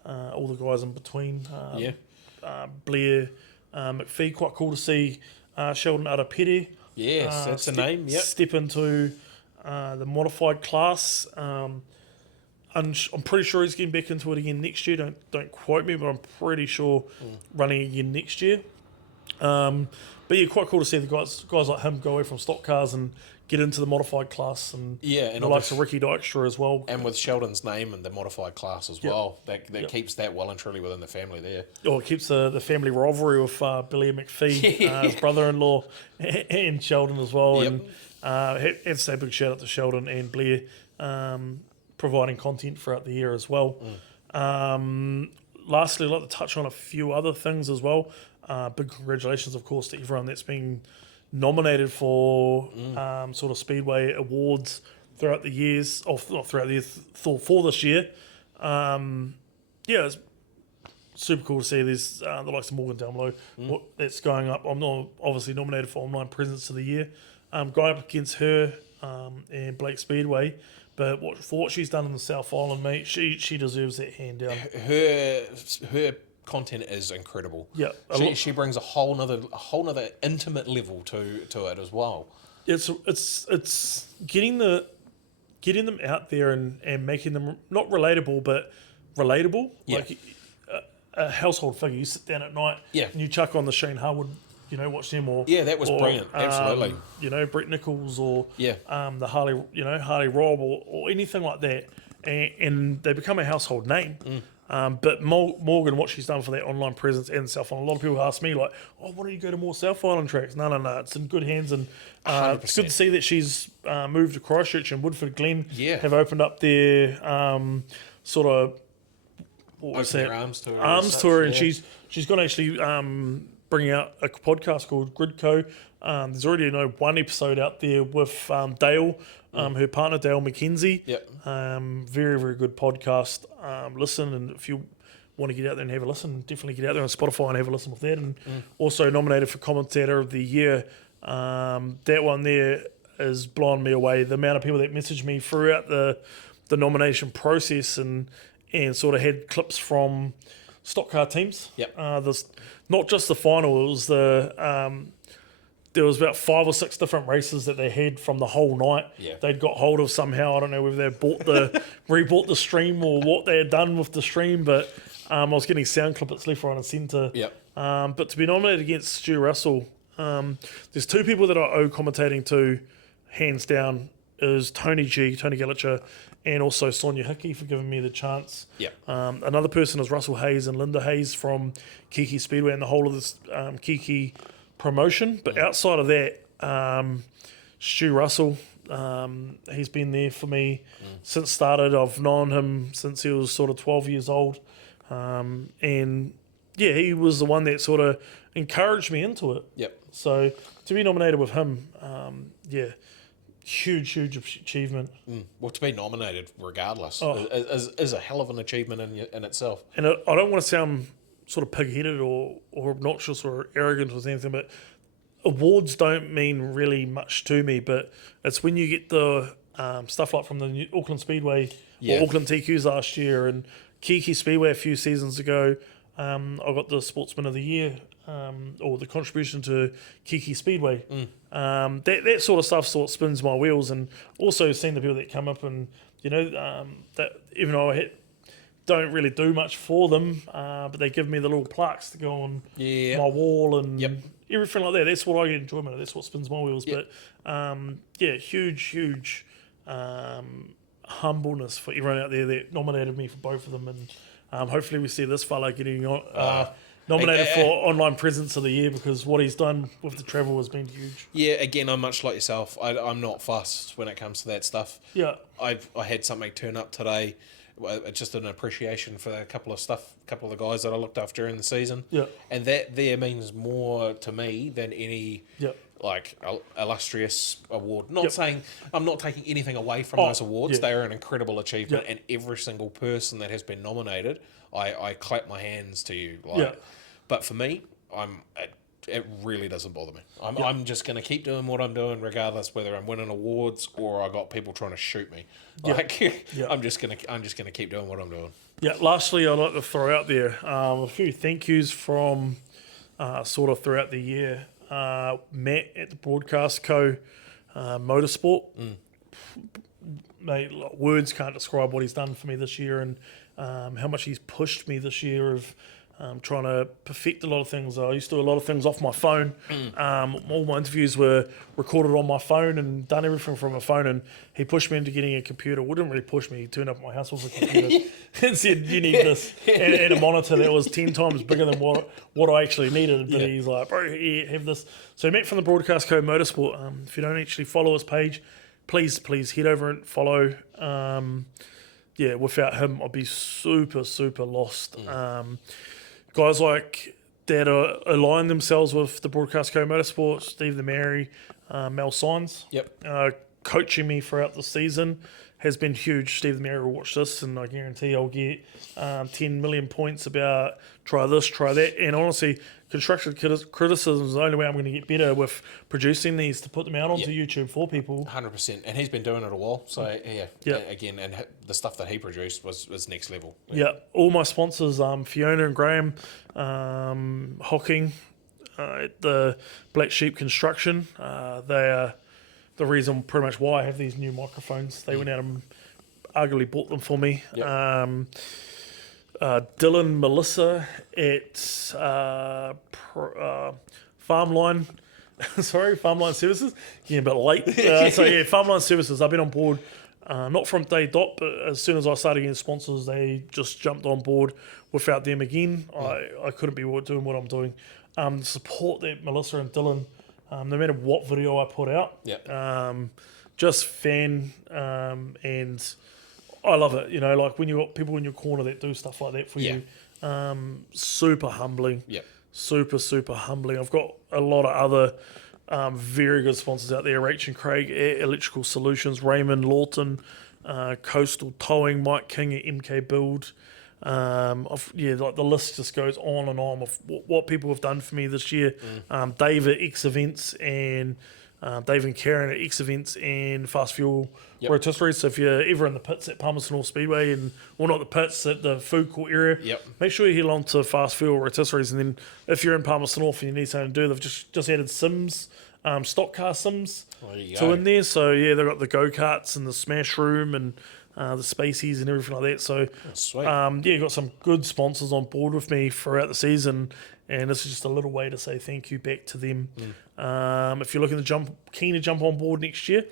all the guys in between. Blair McPhee, quite cool to see Sheldon Arapere. Yes, that's the name. Step into the modified class. And I'm pretty sure he's getting back into it again next year. Don't quote me, but I'm pretty sure running again next year. But quite cool to see the guys like him go away from stock cars and get into the modified class, and the likes of Ricky Dykstra as well. And with Sheldon's name and the modified class as well, that keeps that well and truly within the family there. It keeps the family rivalry with Billy McPhee, his brother-in-law, and Sheldon as well. And have to say a big shout out to Sheldon and Blair. providing content throughout the year as well. Lastly, I'd like to touch on a few other things as well. Big congratulations, of course, to everyone that's been nominated for sort of Speedway awards throughout the years, or not throughout the year, for this year. It's super cool to see there's the likes of Morgan down below. That's going up. I'm not obviously nominated for Online Presence of the Year. Going up against her and Blake Speedway. But for what she's done in the South Island, mate, she deserves that hand down. Her content is incredible. Yeah, she brings a whole nother intimate level to it as well. It's getting them out there and making them not relatable but relatable. Yeah. Like a household figure. You sit down at night and you chuck on the Shane Harwood, watch them that was brilliant. Absolutely. Brett Nichols or Yeah. The Harley Rob or anything like that, and they become a household name. But Morgan, what she's done for that online presence and South Island, a lot of people ask me like, "Oh, why don't you go to more South Island tracks?" No, it's in good hands, and it's good to see that she's moved to Christchurch and Woodford Glen have opened up their sort of arms tour, and she's going to actually bring out a podcast called Gridco. There's already one episode out there with Dale, her partner Dale McKenzie. Yep. Very, very good podcast. Listen, and if you want to get out there and have a listen, definitely get out there on Spotify and have a listen with that. And also nominated for Commentator of the Year. That one there is blowing me away. The amount of people that messaged me throughout the nomination process and sort of had clips from stock car teams. Yep. Not just the final, it was there was about 5 or 6 different races that they had from the whole night. Yeah. They'd got hold of somehow. I don't know whether they rebought the stream or what they had done with the stream, but I was getting sound clippets left, right and centre. Yep. But to be nominated against Stu Russell, there's 2 people that I owe commentating to, hands down, is Tony Gallagher, and also Sonia Hickey for giving me the chance. Yep. Another person is Russell Hayes and Linda Hayes from JC Speedway and the whole of this JC promotion. But outside of that, Stu Russell, he's been there for me since started. I've known him since he was sort of 12 years old. And he was the one that sort of encouraged me into it. Yep. So to be nominated with him, huge achievement. Well, to be nominated regardless is a hell of an achievement in itself. And I don't want to sound sort of pig-headed or obnoxious or arrogant or anything, but awards don't mean really much to me. But it's when you get the stuff like from the Auckland Speedway or Auckland TQs last year and JC Speedway a few seasons ago. I got the Sportsman of the Year or the contribution to JC Speedway. That sort of stuff sort of spins my wheels, and also seeing the people that come up and that even though I don't really do much for them, but they give me the little plaques to go on my wall and everything like that. That's what I get enjoyment of. That's what spins my wheels. But huge humbleness for everyone out there that nominated me for both of them, and hopefully we see this fella getting nominated for Online Presence of the Year, because what he's done with the travel has been huge. Yeah, again, I'm much like yourself. I'm not fussed when it comes to that stuff. Yeah, I had something turn up today. It's just an appreciation for a couple of the guys that I looked after during the season. Yeah, and that there means more to me than any like illustrious award. Not saying I'm not taking anything away from those awards. They are an incredible achievement, and every single person that has been nominated, I clap my hands to you. But for me, it really doesn't bother me. I'm just going to keep doing what I'm doing, regardless whether I'm winning awards or I got people trying to shoot me. I'm just gonna keep doing what I'm doing. Yeah. Lastly, I'd like to throw out there a few thank yous from sort of throughout the year. Matt at the Broadcast Co. Motorsport. Mate, words can't describe what he's done for me this year, and how much he's pushed me this year of trying to perfect a lot of things. I used to do a lot of things off my phone. All my interviews were recorded on my phone and done everything from my phone, and he pushed me into getting a computer. Well, didn't really push me. He turned up at my house with a computer and said, "You need this," and a monitor that was 10 times bigger than what I actually needed. But he's like, "Bro, here, have this." So Matt from the Broadcast Co. Motorsport, if you don't actually follow his page, please head over and follow. Without him, I'd be super, super lost. Guys like that align themselves with the Broadcast Co Motorsports, Steve the Mary, Mel Signs, coaching me throughout the season has been huge. Steve the Mary will watch this, and I guarantee I'll get 10 million points about try this, try that. And honestly, constructive criticism is the only way I'm going to get better with producing these to put them out onto YouTube for people. 100%. And he's been doing it a while. So, again, and the stuff that he produced was next level. Yeah. All my sponsors, Fiona and Graham, Hocking, the Black Sheep Construction, they are the reason pretty much why I have these new microphones. They went out and arguably bought them for me. Dylan, Melissa at Farmline. Farmline Services. Getting a bit late. Farmline Services. I've been on board, not from day dot, but as soon as I started getting sponsors, they just jumped on board. Without them again, I couldn't be doing what I'm doing. Support that Melissa and Dylan, no matter what video I put out. Just fan, and I love it. You know, like when you got people in your corner that do stuff like that for you, super humbling. Super, super humbling. I've got a lot of other very good sponsors out there. Rach and Craig, Electrical Solutions, Raymond Lawton, Coastal Towing, Mike King at MK Build. Like the list just goes on and on of what people have done for me this year. Dave at X Events and Dave and Karen at X Events and Fast Fuel Rotisserie. So if you're ever in the pits at Palmerston North Speedway, and well, not the pits, at the food court area, make sure you head along to Fast Fuel Rotisseries. And then if you're in Palmerston North and you need something to do, they've just added sims, stock car sims to in there. So yeah, they've got the go-karts and the smash room and the spacies and everything like that. So you've got some good sponsors on board with me throughout the season, and this is just a little way to say thank you back to them. If you're looking to keen to jump on board next year,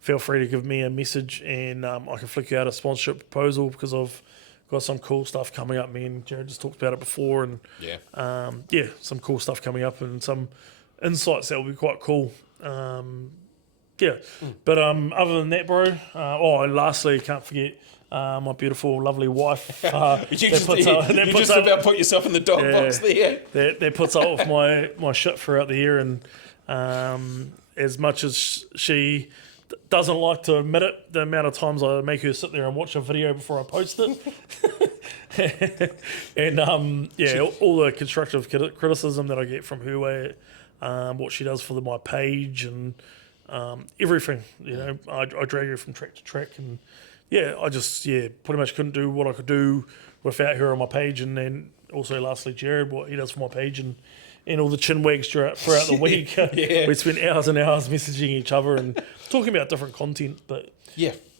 feel free to give me a message, and I can flick you out a sponsorship proposal, because I've got some cool stuff coming up. Me and Jared just talked about it before, and some cool stuff coming up and some insights that will be quite cool. But other than that, bro, and lastly, can't forget my beautiful, lovely wife. You just about put yourself in the dog box there. That puts up with my shit throughout the year, and as much as she doesn't like to admit it, the amount of times I make her sit there and watch a video before I post it. And all the constructive criticism that I get from her way, what she does for my page and everything, you know, I drag her from track to track, and I just pretty much couldn't do what I could do without her on my page. And then also lastly, Jared, what he does for my page, and all the chin wags throughout the week. We spent hours and hours messaging each other and talking about different content. But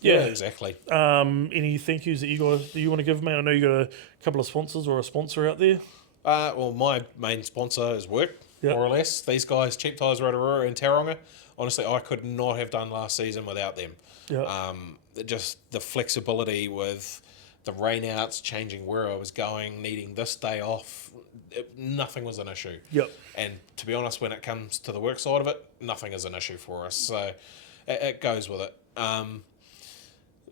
exactly. Any thank yous that you want to give me? I know you got a couple of sponsors or a sponsor out there. Well, my main sponsor is work, more or less. These guys, Cheap Tyres Rotorua and Tauranga. Honestly, I could not have done last season without them. Just the flexibility with the rainouts, changing where I was going, needing this day off, nothing was an issue. And to be honest, when it comes to the work side of it, nothing is an issue for us. So it goes with it.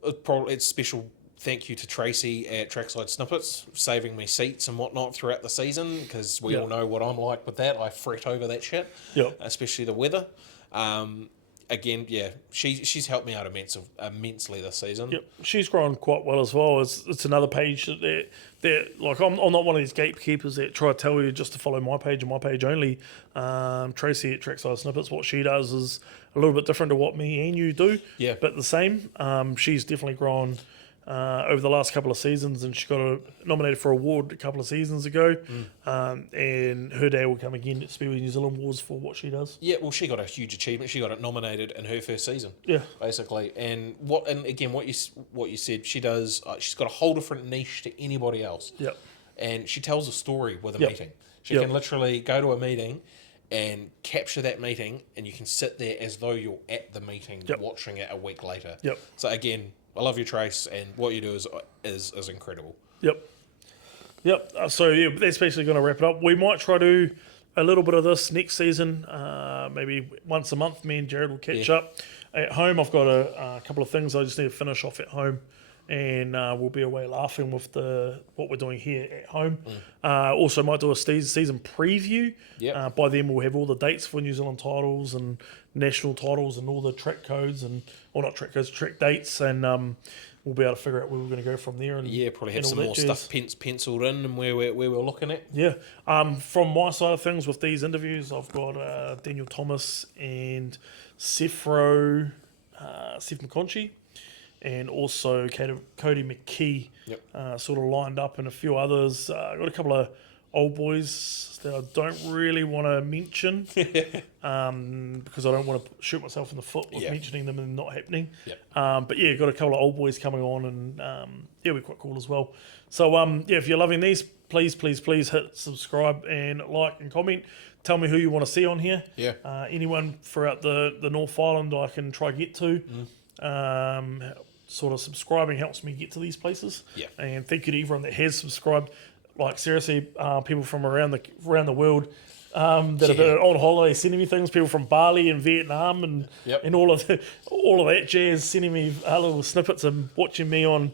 It's special thank you to Tracy at Trackside Snippets, saving me seats and whatnot throughout the season, because we all know what I'm like with that. I fret over that shit, especially the weather. Again, she's helped me out immensely this season. She's grown quite well as well. It's another page that like I'm not one of these gatekeepers that try to tell you just to follow my page and my page only. Tracy at Trackside Snippets, what she does is a little bit different to what me and you do, but the same. She's definitely grown over the last couple of seasons, and she got nominated for an award a couple of seasons ago. And her day will come again at Speedway New Zealand Awards for what she does. Yeah, well, she got a huge achievement. She got it nominated in her first season. Basically. And again, what you said, she does. She's got a whole different niche to anybody else. And she tells a story with a meeting. She can literally go to a meeting and capture that meeting, and you can sit there as though you're at the meeting watching it a week later. So again, I love you, Trace, and what you do is incredible. So that's basically going to wrap it up. We might try to do a little bit of this next season. Maybe once a month, me and Jared will catch up. At home, I've got a couple of things I just need to finish off at home, and we'll be away laughing with what we're doing here at home. Also, might do a season preview. Yep. By then, we'll have all the dates for New Zealand titles and national titles and all the track codes not track codes, track dates, and we'll be able to figure out where we're going to go from there. And Yeah, probably have and some all more that stuff jazz. penciled in and where we're looking at. Yeah. From my side of things with these interviews, I've got Daniel Thomas and Seth McConchy, and also Cody McKee, sort of lined up, and a few others. I've got a couple of old boys that I don't really want to mention because I don't want to shoot myself in the foot with mentioning them and not happening. But yeah, got a couple of old boys coming on, and we're quite cool as well. So if you're loving these, please hit subscribe and like and comment. Tell me who you want to see on here. Anyone throughout the North Island I can try get to. Sort of subscribing helps me get to these places. And thank you to everyone that has subscribed. Like seriously, people from around the world that have been on holiday sending me things. People from Bali and Vietnam and all of that jazz, sending me little snippets and watching me on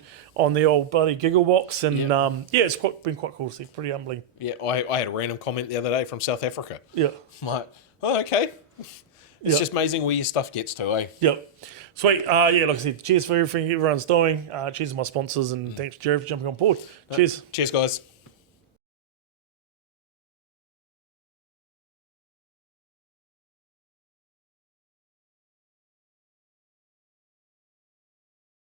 the old bloody giggle box. And it's been quite cool to see. Pretty humbling. Yeah, I had a random comment the other day from South Africa. Yeah, I'm like, oh, okay. It's just amazing where your stuff gets to, eh? Yep. Sweet. Like I said, cheers for everything everyone's doing. Cheers to my sponsors, and thanks, Jared, for jumping on board. Cheers. Cheers, guys.